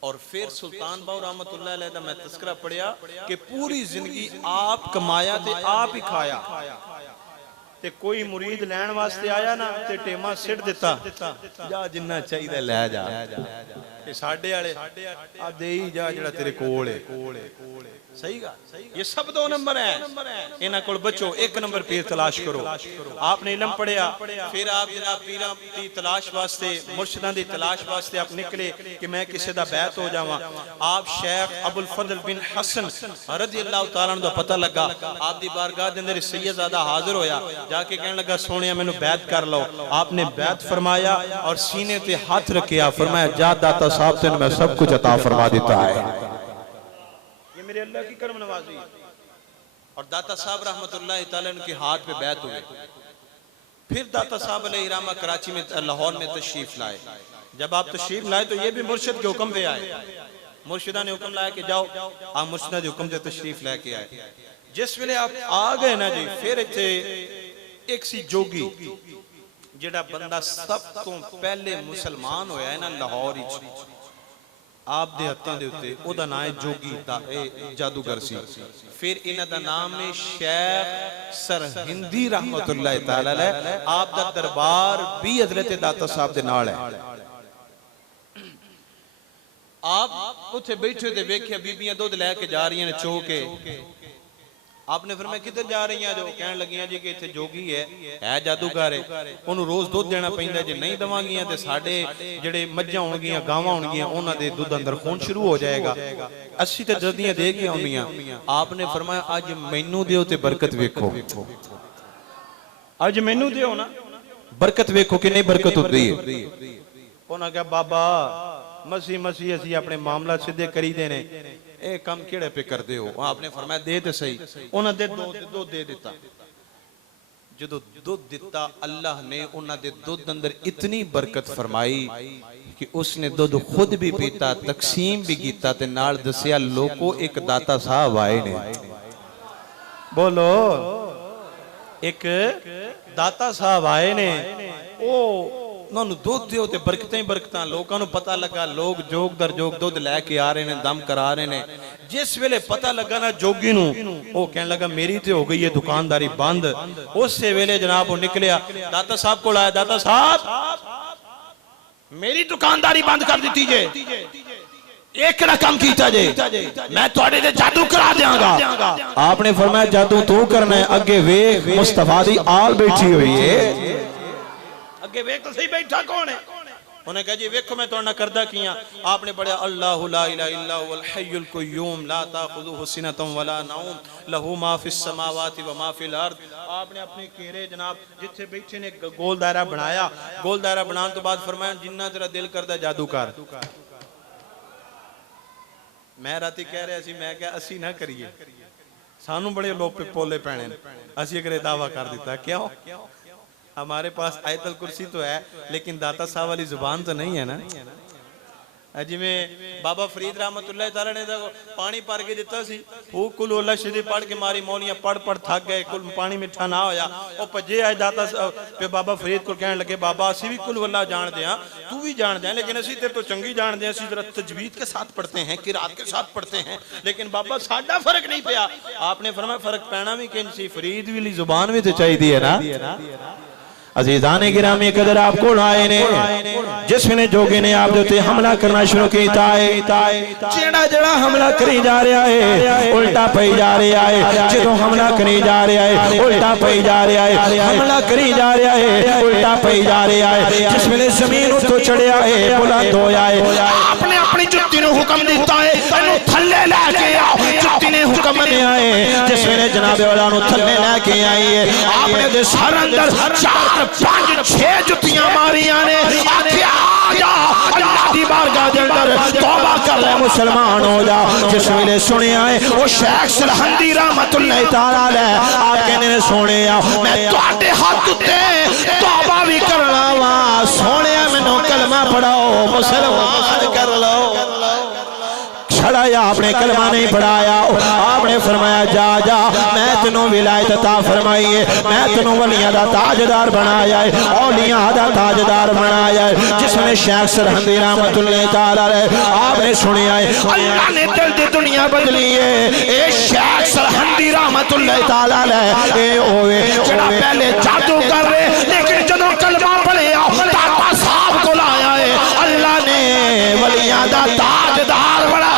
और फिर सुल्तान बाहू रहमतुल्लाह अलैह दा मैं तस्करा पढ़िया कि पूरी जिंदगी आप कमाया ते आप ही खाया ते कोई मुरीद लैन वास्ते आया ना ते टेमा सिट दिता जा जिन्ना चाहिए लै जा ते साडे वाले आ दे ही जा जेड़ा तेरे कोल है सही गा ये सब 2 नंबर है इन्हां कोल बचो 1 नंबर पीर तलाश करो आपने इल्म पढ़िया फिर आप जनाब पीरां दी तलाश वास्ते मुर्शिदां दी तलाश वास्ते आप निकले कि मैं किसी दा बैत हो जावां आप शेख अबुल फजल बिन हसन रज़ियल्लाहु तआला अन्हु दा पता लगा आप दी बारगाह दे अंदर सैयदजादा हाजिर होया जाके कहने लगा सोनिया मैनू बैत कर लो आपने बैत फरमाया और सीने ते हाथ रखिया फरमाया जा दाता साहब तेन मैं सब कुछ अता फरमा देता है मेरे अल्लाह की करम नवाजी और दाता साहब रहमतुल्लाह तआला उनके हाथ पे बैत हुए फिर दाता साहब अलैहिर्रहमा कराची में लाहौर में तशरीफ लाए जब आप तशरीफ लाए तो ये भी मुर्शिद के हुक्म पे आए मुर्शिदा ने हुक्म लाया कि जाओ आप मुर्शिदा के हुक्म से तशरीफ लेके आए जिस वेले आप आ गए ना जी फिर इत्थे एक सी जोगी जेड़ा बंदा सब तो पहले मुसलमान होया है ना लाहौर विच आप दे हत्थां दे उत्ते ओदा नाम है जोगी जादूगर सी फिर इन्हां दा नाम है शेख सरहिंदी रहमतुल्लाह तआला अलैह आप दा दरबार भी हजरत दाता साहब दे नाल है आप उत्थे बैठे ते वेख्या बीबियां दूध लैके जा रही ने चो के आपने फिर मैं किधर जा रही जो कहने लगियां जी कि इत्थे जोगी है जादूगर है ओनू रोज दूध देना पैंदा जे नहीं दवांगियां ते साडे जेड़े मज्जां होणगियां गावां होणगियां उन्हां दे दूध अंदर खून शुरू हो जाएगा अस्सी ते जल्दियां दे के आउंदियां आपने फरमाया अज मैनू दियो ते बरकत वेखो अज मैनू दियो ना बरकत वेखो कितनी बरकत होंदी है उन्हां कहा बाबा मसी मसी असी अपने मामला सीधे करी देने ए कम केड़े पे कर दे हो आपने फरमाया दे ते सही उन्हां दे दो दे दिता जदों दूध दिता अल्लाह ने उन्हां दे दूध अंदर इतनी बरकत फरमाई कि उसने दूध खुद भी पीता तकसीम भी कीता ते नाल दसिया लोको एक दाता साहब आए ने बोलो एक दाता साहब आए ने ओ उन्होंने दूध दियो ते बरकतां ही बरकतां लोकां नूं पता लगा लोग जोग दर जोग दूध लैके आ रहे ने दम करा रहे ने जिस वेले पता लगा ना जोगी नूं ओ कहने लगा मेरी ते हो गई है दुकानदारी बंद उस वेले जनाब वो निकलिया दाता साहब को आया दाता साहब मेरी दुकानदारी बंद कर दी जे एक रकम कीता जे मैं तुहाडे ते जादू करा देंगा आपने फरमाया जादू तू करना है अगे वेख मुस्तफा दी आल बैठी हुई है अगे वेख तो सही बैठा कौन है उन्हें कहा जी वेखो मैं तुहाडे नाल करदा किया आपने पढ़िया अल्लाहु ला इलाहा इल्ला हुवल हय्युल क़य्यूम ला ताखुजुहु सिनतुन वला नौम लहू मा फिस समावाति व मा फिल अर्द आपने अपने घेरे जनाब जिथे बैठे ने गोल दायरा बनाया गोल दायरा बनाने तो बाद फरमाया जिन्ना तेरा दिल करदा जादू कर मैं राती कह रहा सी मैं क्या असी ना करिए सानू बड़े लोग पोले पैने असी अगर दावा कर दिता क्यों हमारे पास आयतल कुर्सी तो है लेकिन दाता साहब वाली जुबान तो नहीं है ना जिमें बाबा फरीद रहमतुल्लाह तआला ने पानी भर के दिता सी फूक कुल ओला शरीफ पढ़ के मारी मौलियां पढ़ थक गए कुल पानी मिठा ना होया ओ भजे आए दाता पे बाबा फरीद को कहने लगे बाबा असी भी कुल वल्ला जानते हैं तू भी जानते हैं लेकिन असी तेरे तो चंगी जानते हैं असी जरा तजवीद के साथ पढ़ते हैं किरात के साथ पढ़ते हैं लेकिन बाबा साडा फर्क नहीं पिया आपने फरमाया फर्क पैना भी किन सी फरीद वाली जुबान भी तो चाहिए है ना अजीजाने गिरामी कदर आपको आए ने जिस ने जोगी ने आप जो हमला करना शुरू किया है जेड़ा जेड़ा हमला करी जा रहा है उल्टा पई जा रहा है जो हमला करी जा रहा है उल्टा पई जा रहा है हमला करी जा रहा है उल्टा पई जा रहा है जिस वेले जमीन उतो चढ़िया है बुलंद होया है आपने अपनी जुत्ती नु हुक्म दिता है तन्नू थल्ले लेके आओ जुत्ती ने हुक्म दिया है जिस वेले जनाब वाला थल्ले लैके आई है। आपने दे सर अंदर 4 5 6 जुतियां मारियां ने। आखिया जा अल्लाह दी बारगाह दे अंदर तौबा कर ले, मुसलमान हो जा। जिस वेले सुनिया है वो शेख सरहंदी रहमतुल्लाह तआला अलैह आप कहने ने सुनिया मैं तुहाडे हाथ उत्ते तौबा भी करना वा, सोने मैनू कलमा पढ़ाओ, मुसलमान कर लो। छड़ाया आपने कलमा नहीं पढ़ाया। आपने फरमाया जा जा मैं तेनों विलायत अता फरमाई है, मैं तेनों वलियां दा ताजदार बनाया है, औलियां दा ताजदार बनाया है। जिसने शेख सरहंदी रहमतुल्लाह तआला अलैह आपने सुनिया है अल्लाह ने दिल दी दुनिया बदली है। ए शेख सरहंदी रहमतुल्लाह तआला अलैह ए ओए जेड़ा पहले जादू कर रहे लेकिन जदों कलमा पढ़िया दाता साहब को लाया है अल्लाह ने वलियां दा ताजदार बना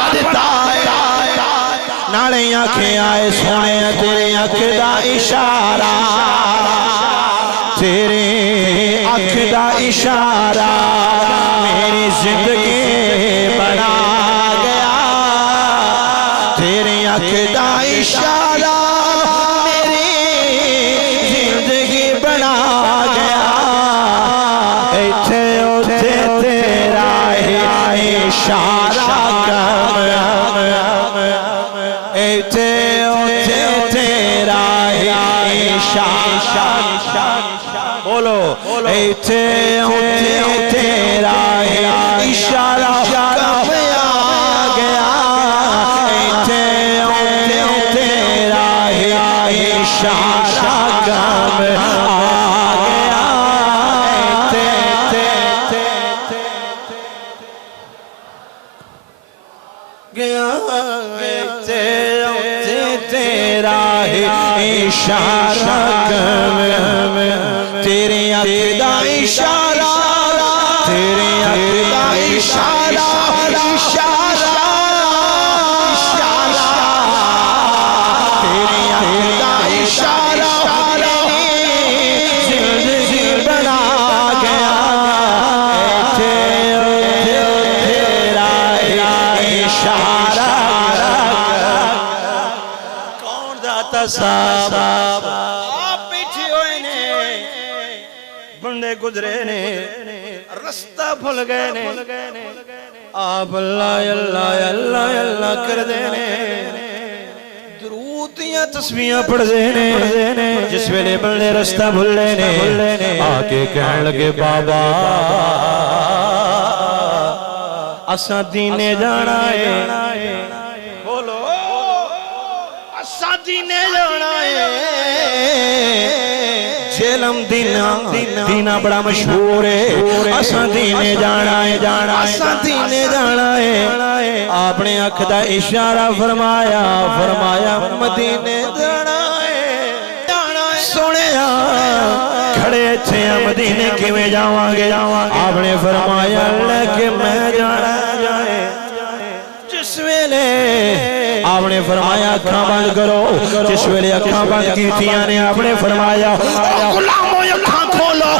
नाले आंखें आए सोने तेरे अख दा इशारा, तेरे अख दा इशारा मेरी जिंदगी बना गया। तेरे अख दा इशारा मेरी जिंदगी बना गया। इत्थे उथे तेरा इशारा बोलो इत्थे उथे तेरा इशारा कब आ गया। इत्थे उथे तेरा इशारा कब आ गया। तेरा इशारा तेरे अख दा इशारा, तेरे अख दा इशारा इशारा इशारा तेरे अख दा इशारा जिंदगी बना गया। तेरा इशारा कौन दाता साहब बंदे गुजरे ने रास्ता भूल गए ने आप अल्लाह अल्लाह अल्लाह अल्लाह कर देने दुरूद दियां तस्बीहां पढ़दे ने। जिस वेले बंदे रास्ता भूले ने आके कहन लगे बाबा असा दीने जाना है। बोलो असा दीने जाना है। जेलम दीना बड़ा मशहूर है। असा दीने जाना है, असा दीने जाना है। आपने अख दा इशारा फरमाया, फरमाया मदीने जाना है। सोने खड़े थे मदीने किवें जावांगे। आपने फरमाया लेके मैं जाना जाए। जिस वेले आपने फरमाया अखां बंद करो, जिस वेले अखां बंद कीतियां ने आपने फरमाया गुलामो अखां खोलो,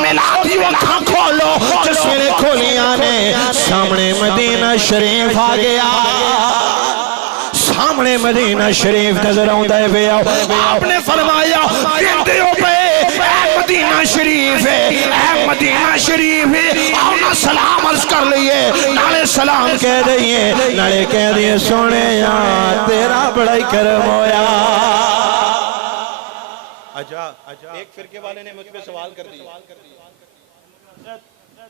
मिलादियो अखां खोलो। जिस वेले खोलियां ने सामने मदीना शरीफ आ गया। सामने मदीना शरीफ नजर आउंदा है। आपने फरमाया कहंदे हो पे मदीना शरीफ है, मदीना शरीफ है। आओ ना सलाम अर्ज कर लइए, नाले सलाम कह दइए, नाले कह दिए सोने तेरा बड़ा ही करम होया। अच्छा एक फिरके वाले ने मुझ पे सवाल कर दिया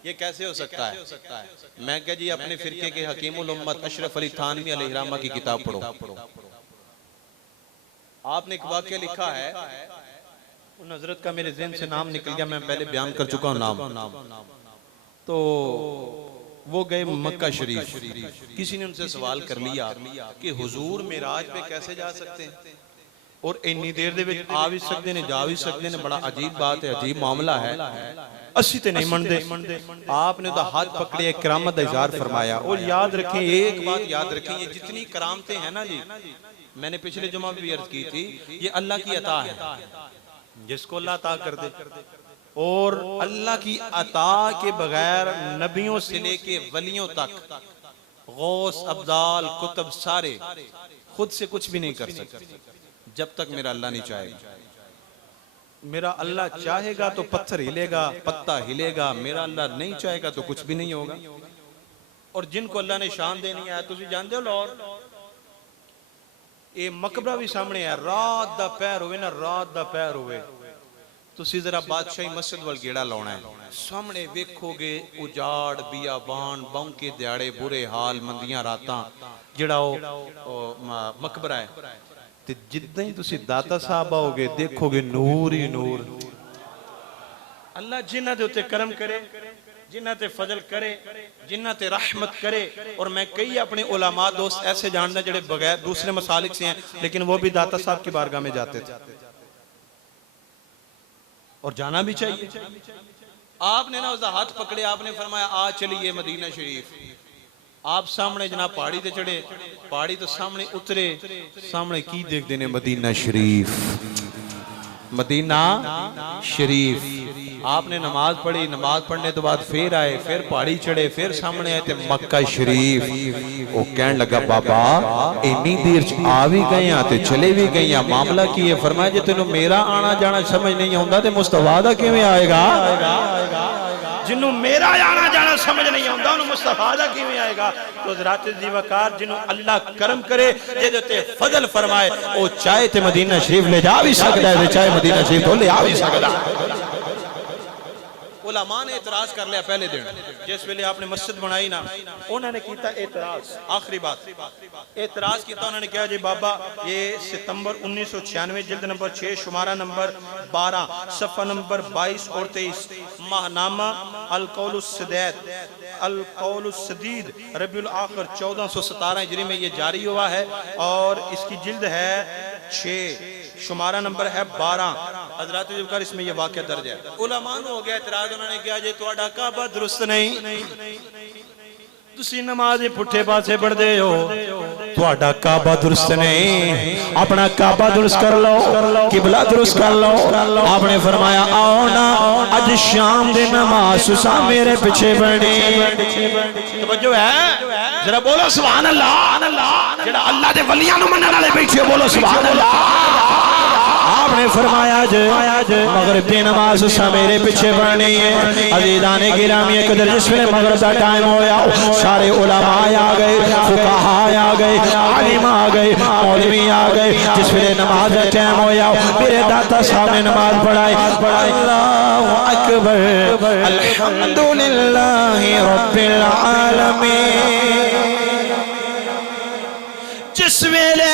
ये कैसे हो सकता है। मैं क्या जी अपने फिरके के हकीमुल उम्मत अशरफ अली थानवी अलैहिर्रहमा की किताब पढ़ो। आपने एक वाक्य लिखा है उन हजरत का मेरे ज़हन से नाम निकल गया, मैं पहले बयान कर चुका हूँ नाम। तो वो गए मक्का शरीफ। किसी ने उनसे सवाल कर लिया कि हुजूर मेराज पे कैसे जा सकते हैं और इन्नी देर दे विच आ भी सकते ने जा भी सकते ने। बड़ा अजीब बात है, अजीब मामला है। अस्सी ते नहीं मनदे। आपने तो हाथ पकड़े करामत दा इज़हार फरमाया। और याद रखें एक बात याद रखें, ये जितनी करामतें हैं ना जी, मैंने पिछले जुमा में भी अर्ज की थी, ये अल्लाह की अता है जिसको अल्लाह अता कर दे। और अल्लाह की अता के बगैर नबियों से लेके वलियों तक गौस अब्दाल कुतुब सारे खुद से कुछ भी नहीं कर सकते। जब तक मेरा अल्लाह नहीं चाहेगा। मेरा अल्लाह चाहेगा तो पत्थर हिलेगा, पत्ता हिलेगा, मेरा अल्लाह नहीं चाहेगा तो कुछ भी नहीं होगा। और जिनको अल्लाह ने शान देनी है, तुम जानते हो लाहौर ये मकबरा भी सामने है, रात दा पैर होवे ना, रात दा पैर होवे, तुसी जरा बादशाही मस्जिद वाल गेड़ा लाना है, सामने वेखोगे उजाड़ बियाबान बौंके दिहाड़े बुरे हाल मंदियां रातां जिहड़ा ओ मकबरा है। ते जिद्दां ही तुसी दाता साहब आओगे देखोगे नूर ही नूर। अल्लाह जिन्हां दे उत्ते करम करे, जिन्हां ते फजल करे, जिन्हां ते रहमत करे। और मैं कई अपने उलमा दोस्त ऐसे जानता जिहड़े बगैर दूसरे मसालिक से हैं, लेकिन वो भी दाता साहब की बारगाह में जाते थे और जाना भी चाहिए। आपने ना उसका हाथ पकड़े, आपने फरमाया आ चलिए मदीना शरीफ। आप सामने जनाब पहाड़ी ते चढ़े, पहाड़ी तो सामने उतरे, सामने की देखते ने मदीना शरीफ, मदीना शरीफ। आपने नमाज पढ़ी, नमाज पढ़ने तो बाद फिर आए, फिर पहाड़ी चढ़े, फिर सामने आए थे मक्का शरीफ। वो कहने लगा बाबा इन्नी देर च आ भी गए ते चले भी गए, मामला की है? फरमाया जे तेनों मेरा आना जाना समझ नहीं आता तो मुस्तफा दा किवें आएगा? जिन्हों मेरा आना जाना समझ नहीं आता उन्होंने मुस्तफा दा किवें आएगा? तो हज़रात ज़ीवकार जिन्हों अल्लाह करम करे, जेदे ते फजल फरमाए, वो चाहे ते मदीना शरीफ ले जा भी सकता है, चाहे मदीना शरीफ तो ले आ भी सकता है। उलमा ने एतराज कर लिया पहले दिन, जिस वेले आपने मस्जिद बनाई ना, उन्होंने किया एतराज। आखिरी बात एतराज किया, उन्होंने कहा जी बाबा ये सितंबर 1996 जिल्द नंबर 6 शुमारा नंबर 12 सफ़ा नंबर 22 और 23 माहनामा अल-कौलुस सदीद रबीउल आखिर 1417 हिजरी में ये जारी हुआ है और इसकी जिल्द है 6 शुमारा नंबर है 12। हज़रात ज़ीवकार इसमें ये वाक़या दर्ज है। उलमा नूं हो गया इतराज, उन्होंने कहा जे तुहाडा काबा दुरुस्त नहीं, तुसी नमाज पुठे पासे पढ़दे हो, तुहाडा काबा दुरुस्त नहीं, अपना काबा दुरुस्त कर लो, किबला दुरुस्त कर लो। आपने फरमाया आओ ना अज शाम दे नमाज सुसा मेरे पीछे पढ़नी। तवज्जो है, जरा बोलो सुभान अल्लाह। जेड़ा अल्लाह दे वलियां नूं मनण वाले बैठे बोलो सुभान अल्लाह। आपने फरमाया मगरिब की नमाज मेरे पीछे पढ़नी है। अज़ीज़ाने गिरामी कदर जिस वेले मगरिब का टाइम होया, सारे उलमा आ गए, फुकाहा आ गए, आलिम आ गए, मौलवी आ गए। जिस वेले नमाज का टाइम होया, मेरे दाता साहब ने नमाज पढ़ाई। अल्लाहु अकबर, अल्हम्दुलिल्लाहि रब्बिल आलमीन। जिस वेले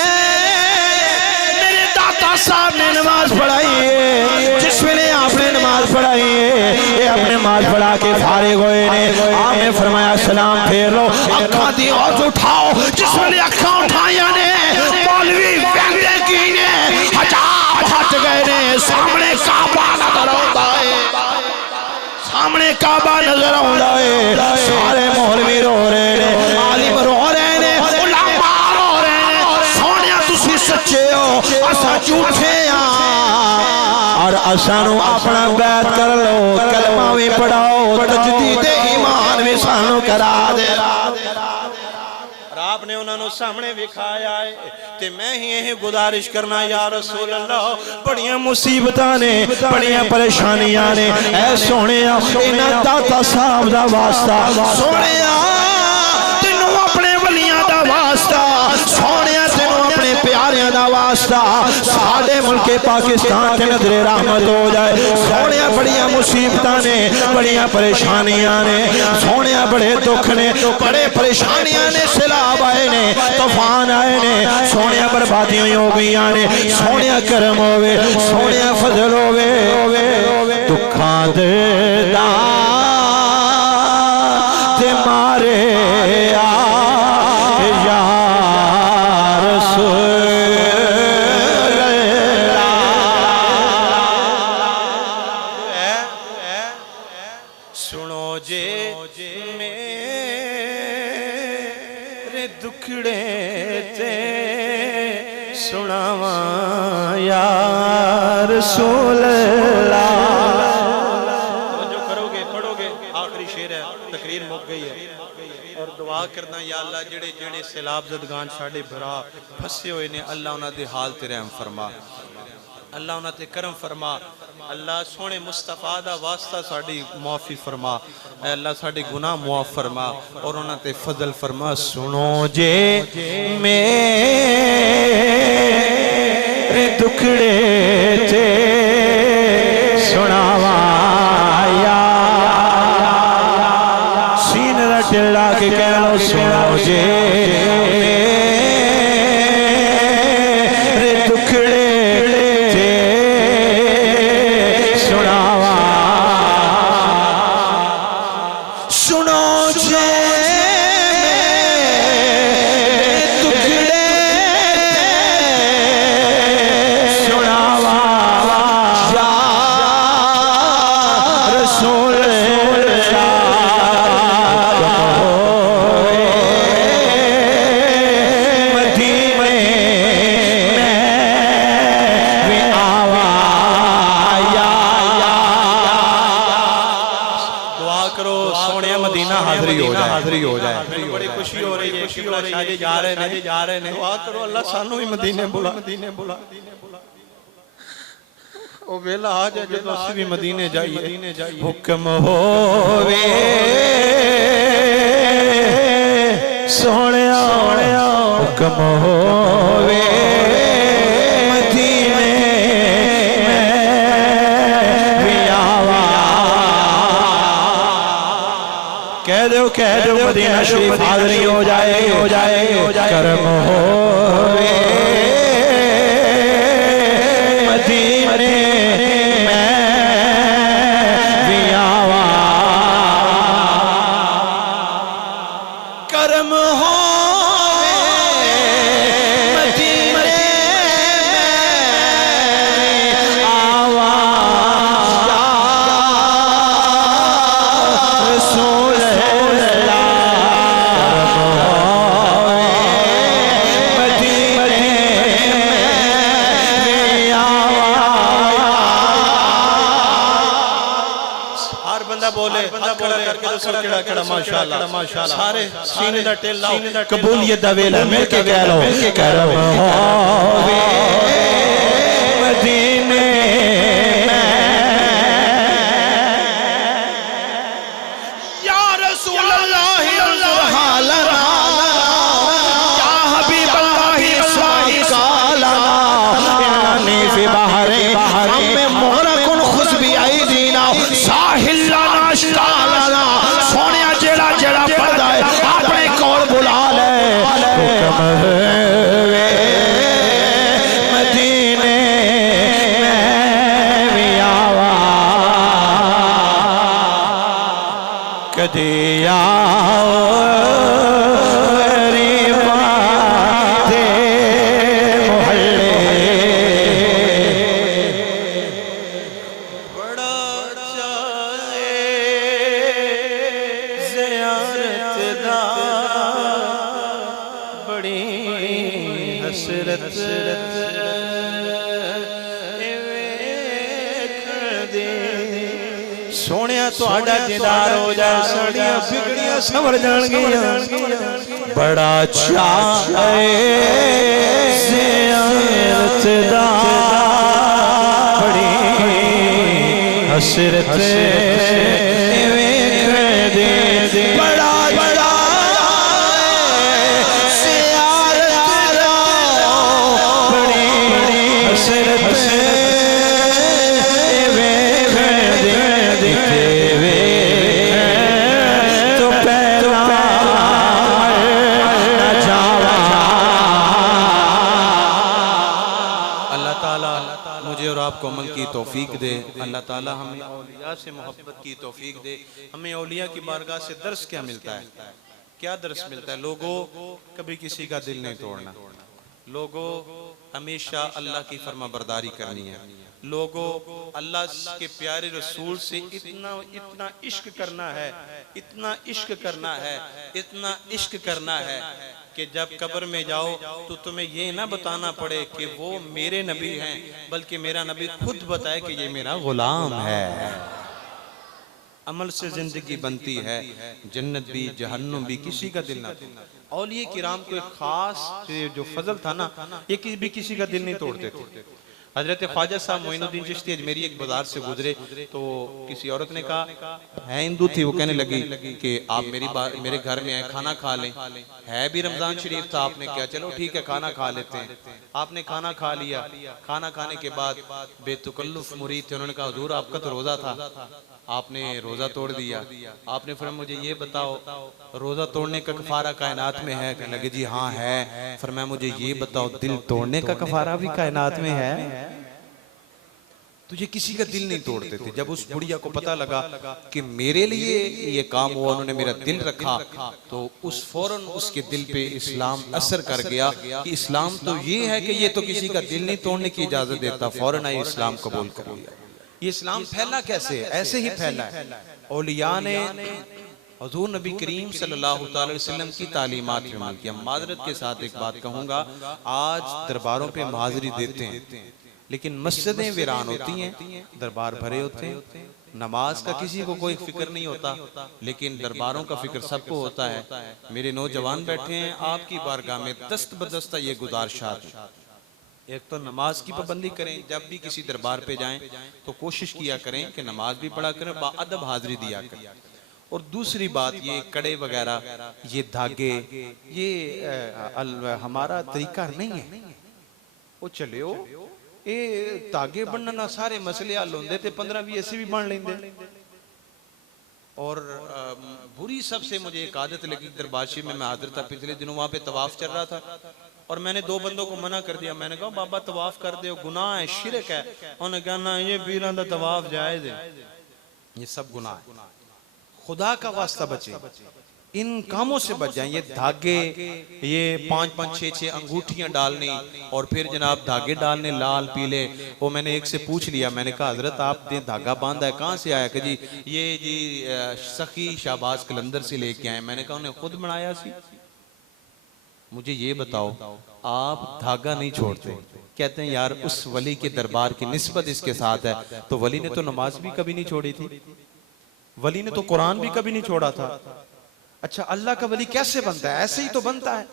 साहब ने नमाज पढ़ाई है, जिस वेले आपने नमाज पढ़ाई है, ये अपने नमाज पढ़ा के फारिग हुए ने। आपने फरमाया सलाम फेर लो, अखा दी औज उठाओ। जिस वेले अखा उठाया ने, मौलवी वेंदे की ने हजाब हट गए ने, सामने काबा नजर आता है, सामने काबा नजर आता है। सारे मौलवी रो रहे ने, आलिम रो रहे ने, उलमा रो रहे ने। सोनिया तुसी सच्चे हो, असा झूठे और असानू अपना बैत कर लो, कलमा भी पढ़ाओ, तजदीद ईमान भी सानू करा दे। आपने उन्होंने सामने विखाया है, ते मैं ही यही गुजारिश करना या रसूल अल्लाह, बड़ियां मुसीबतां ने, बड़ियां परेशानियां ने, ऐ सोने इन्हां दाता साहब दा वास्ता, सोने तेनू अपने वलियां दा वास्ता, सोने तेनू अपने प्यारियां दा वास्ता, साडे मुल्के पाकिस्तान ते नजरे रहमत हो जाए। सोने बड़ियां मुसीबतां ने, बड़ियां परेशानियां ने, सोने बड़े दुख ने, बड़े परेशानियां ने, सैलाब आए ने, तूफान आए ने, सोने बर्बादियां हो गई ने। सोने करम होवे, सोने फजल होवे, दुखां दे ते मारे करना या अल्लाह जेड़े जेड़े सैलाब जदगान साढ़े भरा फसे हुए ने, अल्लाह उन्होंने हाल ते रहम फरमा, अल्लाह उन्होंने ते करम फरमा, अल्लाह सोने मुस्तफा दा वास्ता साड़ी मुआफी फरमा, अल्लाह साड़े गुनाह मुआफ फरमा और उन्होंने ते फजल फरमा। सुनो जे मेरे दुखड़े ते सुनावा सीन दा टिल्ला के कह लो, सुनो जे मेरे दुखड़े ते सुनावा, सुनो जे हाजिरी हो जाए। बड़ी खुशी हो रही है कि शादी जा रहे हैं, दुआ करो अल्लाह सानू भी मदीने बुला, मदीने बुला, ओ वेला आ जाए जब असी भी मदीने जाइए। हुक्म होवे सोहणिया, हुक्म होवे मदीने भी आवा, कह दो मदीना शरीफ हाज़िरी हो जाए, करम होवे मदीने में भी आवा, करम होवे मदीने में आवा, रसूल सारे सीने दा टेला कबूलियत दा वेला मिल के कह लो, करम होवे मदीने या रसूल अल्लाह हालना या हबीब अल्लाह स्वाही कालना यानी फी बहरे हमें मोहरकुन खुशबी आई दीना साहिल नाश्तालना, सोनिया जेड़ा जेड़ा पढ़दा है अपने कोल बुला ले, हुक्म होवे मदीने में भी आवा, कदे आओ गरीबा दे मोहल्ले, बड़ा चाहे ज़ियारत दा, बड़ी हसरत सोनिया तुहाडा दीदार हो जाए, साड़ियां बिगड़ियां संवर जाणगियां, बड़ा चाहे ज़ियारत दा, बड़ी हसरत बड़ा बड़ा ज़ियारत दा, बड़ी हसरत आपको अमल की तौफीक दे, अल्लाह ताला हमें औलिया से मोहब्बत की तौफीक दे। हमें औलिया की बारगाह से दर्स क्या मिलता है, क्या दर्स मिलता है? लोगों कभी किसी का दिल नहीं तोड़ना, लोगों हमेशा अल्लाह की फर्मा बरदारी करनी है, लोगों अल्लाह के प्यारे रसूल से इतना इतना इश्क करना है, इतना इश्क करना है, इतना इश्क करना है कि जब कब्र में जाओ तो तुम्हें ये ना बताना पड़े कि वो मेरे नबी हैं, बल्कि मेरा नबी खुद बताए कि ये मेरा गुलाम है। अमल से जिंदगी बनती है, जन्नत भी जहन्नुम भी किसी का दिल ना तोड़े। औलिये किराम को एक खास जो फजल था ना, ये किसी का दिल नहीं तोड़ते थे। हजरत ख्वाजा साहब मोइनुद्दीन चिश्ती अजमेरी एक बाजार से गुजरे तो किसी औरत ने कहा, है हिंदू थी, वो कहने लगी कि आप मेरे घर में आए, खाना खा लें। है भी रमजान शरीफ था, आपने क्या चलो ठीक है खाना खा लेते हैं। आपने खाना खा लिया। खाना खाने के बाद बेतकल्लुफ मुरीद थे, उन्होंने कहा हुजूर आपका तो रोजा था, आपने रोजा तोड़ दिया। आपने फिर मुझे ये बताओ रोजा तोड़ने का कफारा कायनात में है? कहने लगे जी हाँ है। फिर मैं मुझे ये बताओ दिल तोड़ने का कफारा भी कायनात में है? तो ये किसी का दिल नहीं तोड़ते थे। जब उस बुढ़िया को पता लगा कि मेरे लिए ये काम हुआ, उन्होंने मेरा दिल रखा, तो उस फौरन उसके दिल पे इस्लाम असर कर गया कि इस्लाम तो ये है कि ये तो किसी का दिल नहीं तोड़ने की इजाजत देता। फौरन आई इस्लाम कबूल कर लिया। ये इस्लाम फैला कैसे? ऐसे ही फैला है। औलिया ने हुजूर नबी करीम सल्लल्लाहु अलैहि वसल्लम की तालीमात में अमल किया। मादरत के साथ एक बात कहूँगा, आज दरबारों पे हाजिरी देते हैं लेकिन मस्जिदें वीरान होती हैं, दरबार भरे होते हैं, नमाज का किसी को कोई फिक्र नहीं होता, लेकिन दरबारों का फिक्र सबको होता है। मेरे नौजवान बैठे हैं, आपकी बारगाह में दस्त बदस्ता ये गुजारिशात है। एक तो नमाज की पाबंदी करें, जब भी किसी दरबार पे जाएं तो कोशिश किया करें कि नमाज भी पढ़ा करें, बाअदब हाजिरी दिया करें। और दूसरी बात, ये कड़े वगैरह, ये धागे, ये हमारा तरीका नहीं है। वो चले ये धागे बनना सारे मसले हल होंदे ते 15-20 ऐसे भी बन लेंदे। और बुरी सबसे मुझे एक आदत लगी दरबारशी में, मैं हाजिर था पिछले दिनों, वहां पे तवाफ चल रहा था और मैंने 2 बंदों को मना कर दिया। मैंने कहा बाबा तवाफ कर दो, गुनाह है, शिरक है। उन्होंने कहा ना ये पीरां दा तवाफ जायज है, ये सब गुनाह है, खुदा का वास्ता बचे, इन कामों से बच जाएं। ये धागे, ये 5-5, 6-6 अंगूठियां डालनी और फिर जनाब धागे डालने लाल पीले। वो मैंने एक से पूछ लिया, मैंने कहा हजरत आपने धागा बांधा है, कहाँ से आया? कि जी ये जी सखी शाहबाज कलंदर से लेके आए। मैंने कहा उन्हें खुद बनाया सी। मुझे ये बताओ आप धागा नहीं छोड़ते, कहते हैं यार उस वली के दरबार की निस्बत इसके साथ है। तो वली ने तो नमाज भी कभी नहीं छोड़ी थी, वली ने तो कुरान भी कभी नहीं छोड़ा था। अच्छा अल्लाह का वली कैसे बनता है? ऐसे ही तो बनता है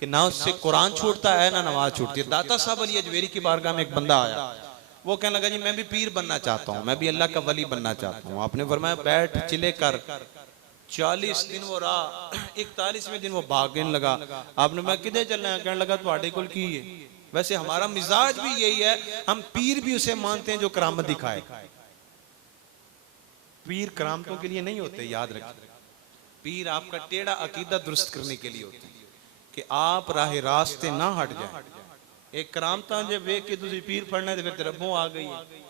कि ना उससे कुरान छूटता है ना नमाज छूटती है। दाता साहब अली अजमेरी की बारगाह में एक बंदा आया, वो कहने लगा जी मैं भी पीर बनना चाहता हूँ, मैं भी अल्लाह का वली बनना चाहता हूँ। आपने फरमाया बैठ चिले कर। 40 दिन वो रहा, 41वें दिन वो भागने लगा। आपने मैं किधर चलना है? कहने लगा तुम्हारे कुल की है। वैसे हमारा मिजाज भी यही है, हम पीर भी उसे मानते हैं जो करामत दिखाए। पीर करामतों के लिए नहीं होते, याद रखिए। पीर आपका टेढ़ा अकीदा दुरुस्त करने के लिए होती है कि आप राह रास्ते ना हट जाए। एक करामता जब वेख के तुझे पीर फड़ना है तो फिर तरफों आ गई है।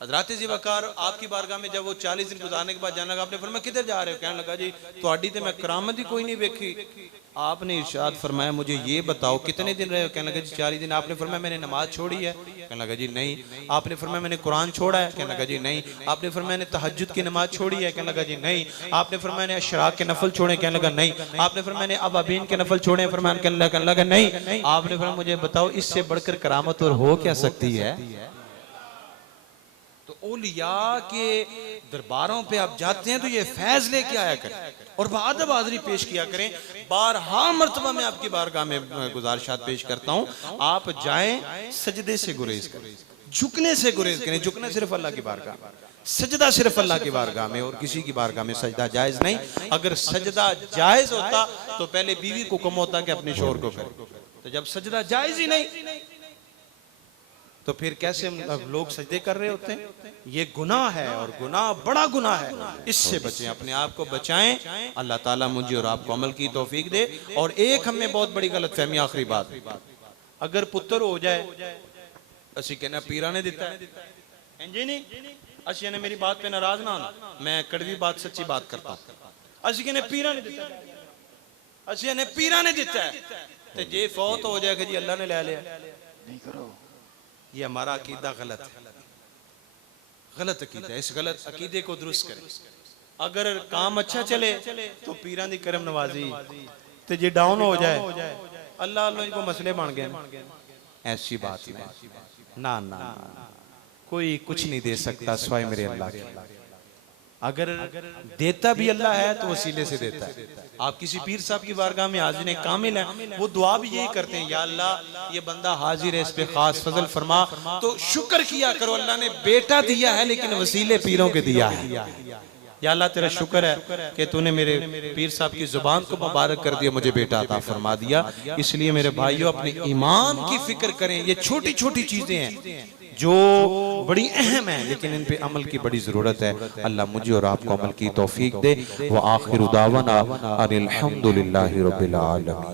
हजरत ज़िवकार आपकी बारगाह में जब वो 40 दिन गुजारने के बाद जाने लगा, आपने फरमाया किधर जा रहे हो? कहने लगा जी तुहाडी ते मैं करामत ही कोई नहीं देखी। आपने इरशाद फरमाया मुझे ये बताओ कितने दिन रहे हो? कहने लगा जी 40 दिन। आपने फरमाया मैंने नमाज छोड़ी है? कहने लगा जी नहीं। आपने फरमाया मैंने कुरान छोड़ा है? कहने लगा जी नहीं। आपने फरमाया मैंने तहज्जुद की नमाज छोड़ी है? कहने लगा जी नहीं। आपने फरमाया मैंने अशराक के नफल छोड़े? कहने लगा नहीं। आपने फरमाया मैंने अबाबीन के नफल छोड़े? फरमान कहने लगा नहीं। आपने फरमाया मुझे बताओ इससे बढ़कर करामत और हो क्या सकती है? तो औलिया के दरबारों पे आप जाते हैं तो ये फैज लेके आया करें और बाअदब हाज़िरी पेश किया करें। बारहा मर्तबा मैं आपकी बारगाह में गुजारिशात पेश करता हूँ, आप जाएं सजदे से गुरेज करें, झुकने से गुरेज करें। झुकने सिर्फ अल्लाह की बारगाह, सजदा सिर्फ अल्लाह की बारगाह में, और किसी की बारगाह में सजदा जायज नहीं। अगर सजदा जायज होता तो पहले बीवी को हुक्म होता कि अपने शोहर को करे। तो जब सजदा जायज ही नहीं तो फिर कैसे लोग सजदे कर रहे होते हैं? ये गुनाह है और गुनाह बड़ा गुनाह है, इससे बचें, अपने आप को बचाएं। अल्लाह ताला मुझे और आपको अमल की तौफीक दे। और एक हमें बहुत बड़ी गलतफहमी, आखिरी बात, अगर पुत्र हो जाए असी कहना पीरा ने दिता है, इंजी नहीं असी ने मेरी बात पे नाराज ना होना, मैं कड़वी बात सच्ची बात करता हूं। असी कहने पीरा ने दिता है, असी ने पीरा ने दिता है, तो जे फौत हो जाए कि जी अल्लाह ने ले लिया, नहीं करो। ये हमारा अकीदा गलत है, गलत अकीदा है। इस गलत अकीदे को दुरुस्त करें। अगर काम अच्छा चले तो पीरां दी करम नवाजी, तो जे डाउन हो जाए अल्लाह अल्लाह को मसले बन गए। ऐसी बात नहीं, ना ना, कोई कुछ नहीं दे सकता सिवाय मेरे अल्लाह के। अगर देता भी अल्लाह है तो वसीले से देता है। आप किसी पीर साहब की बारगाह में हाजिर कामिल है, वो दुआ भी यही करते हैं, या अल्लाह ये बंदा हाजिर है, इस पे खास फजल फरमा, तो शुक्र किया करो अल्लाह ने बेटा दिया है लेकिन वसीले पीरों के दिया है। या अल्लाह तेरा शुक्र है कि तूने मेरे पीर साहब की जुबान को मुबारक कर दिया, मुझे बेटा अता फरमा दिया। इसलिए मेरे भाइयों अपने ईमान की फिक्र करें। ये छोटी छोटी चीजें हैं जो बड़ी अहम है लेकिन इन पे अमल की बड़ी जरूरत है। अल्लाह मुझे और आपको अमल की तौफीक दे। व आखिर दावाना अनिल हम्दुलिल्लाहि रब्बिल आलमीन।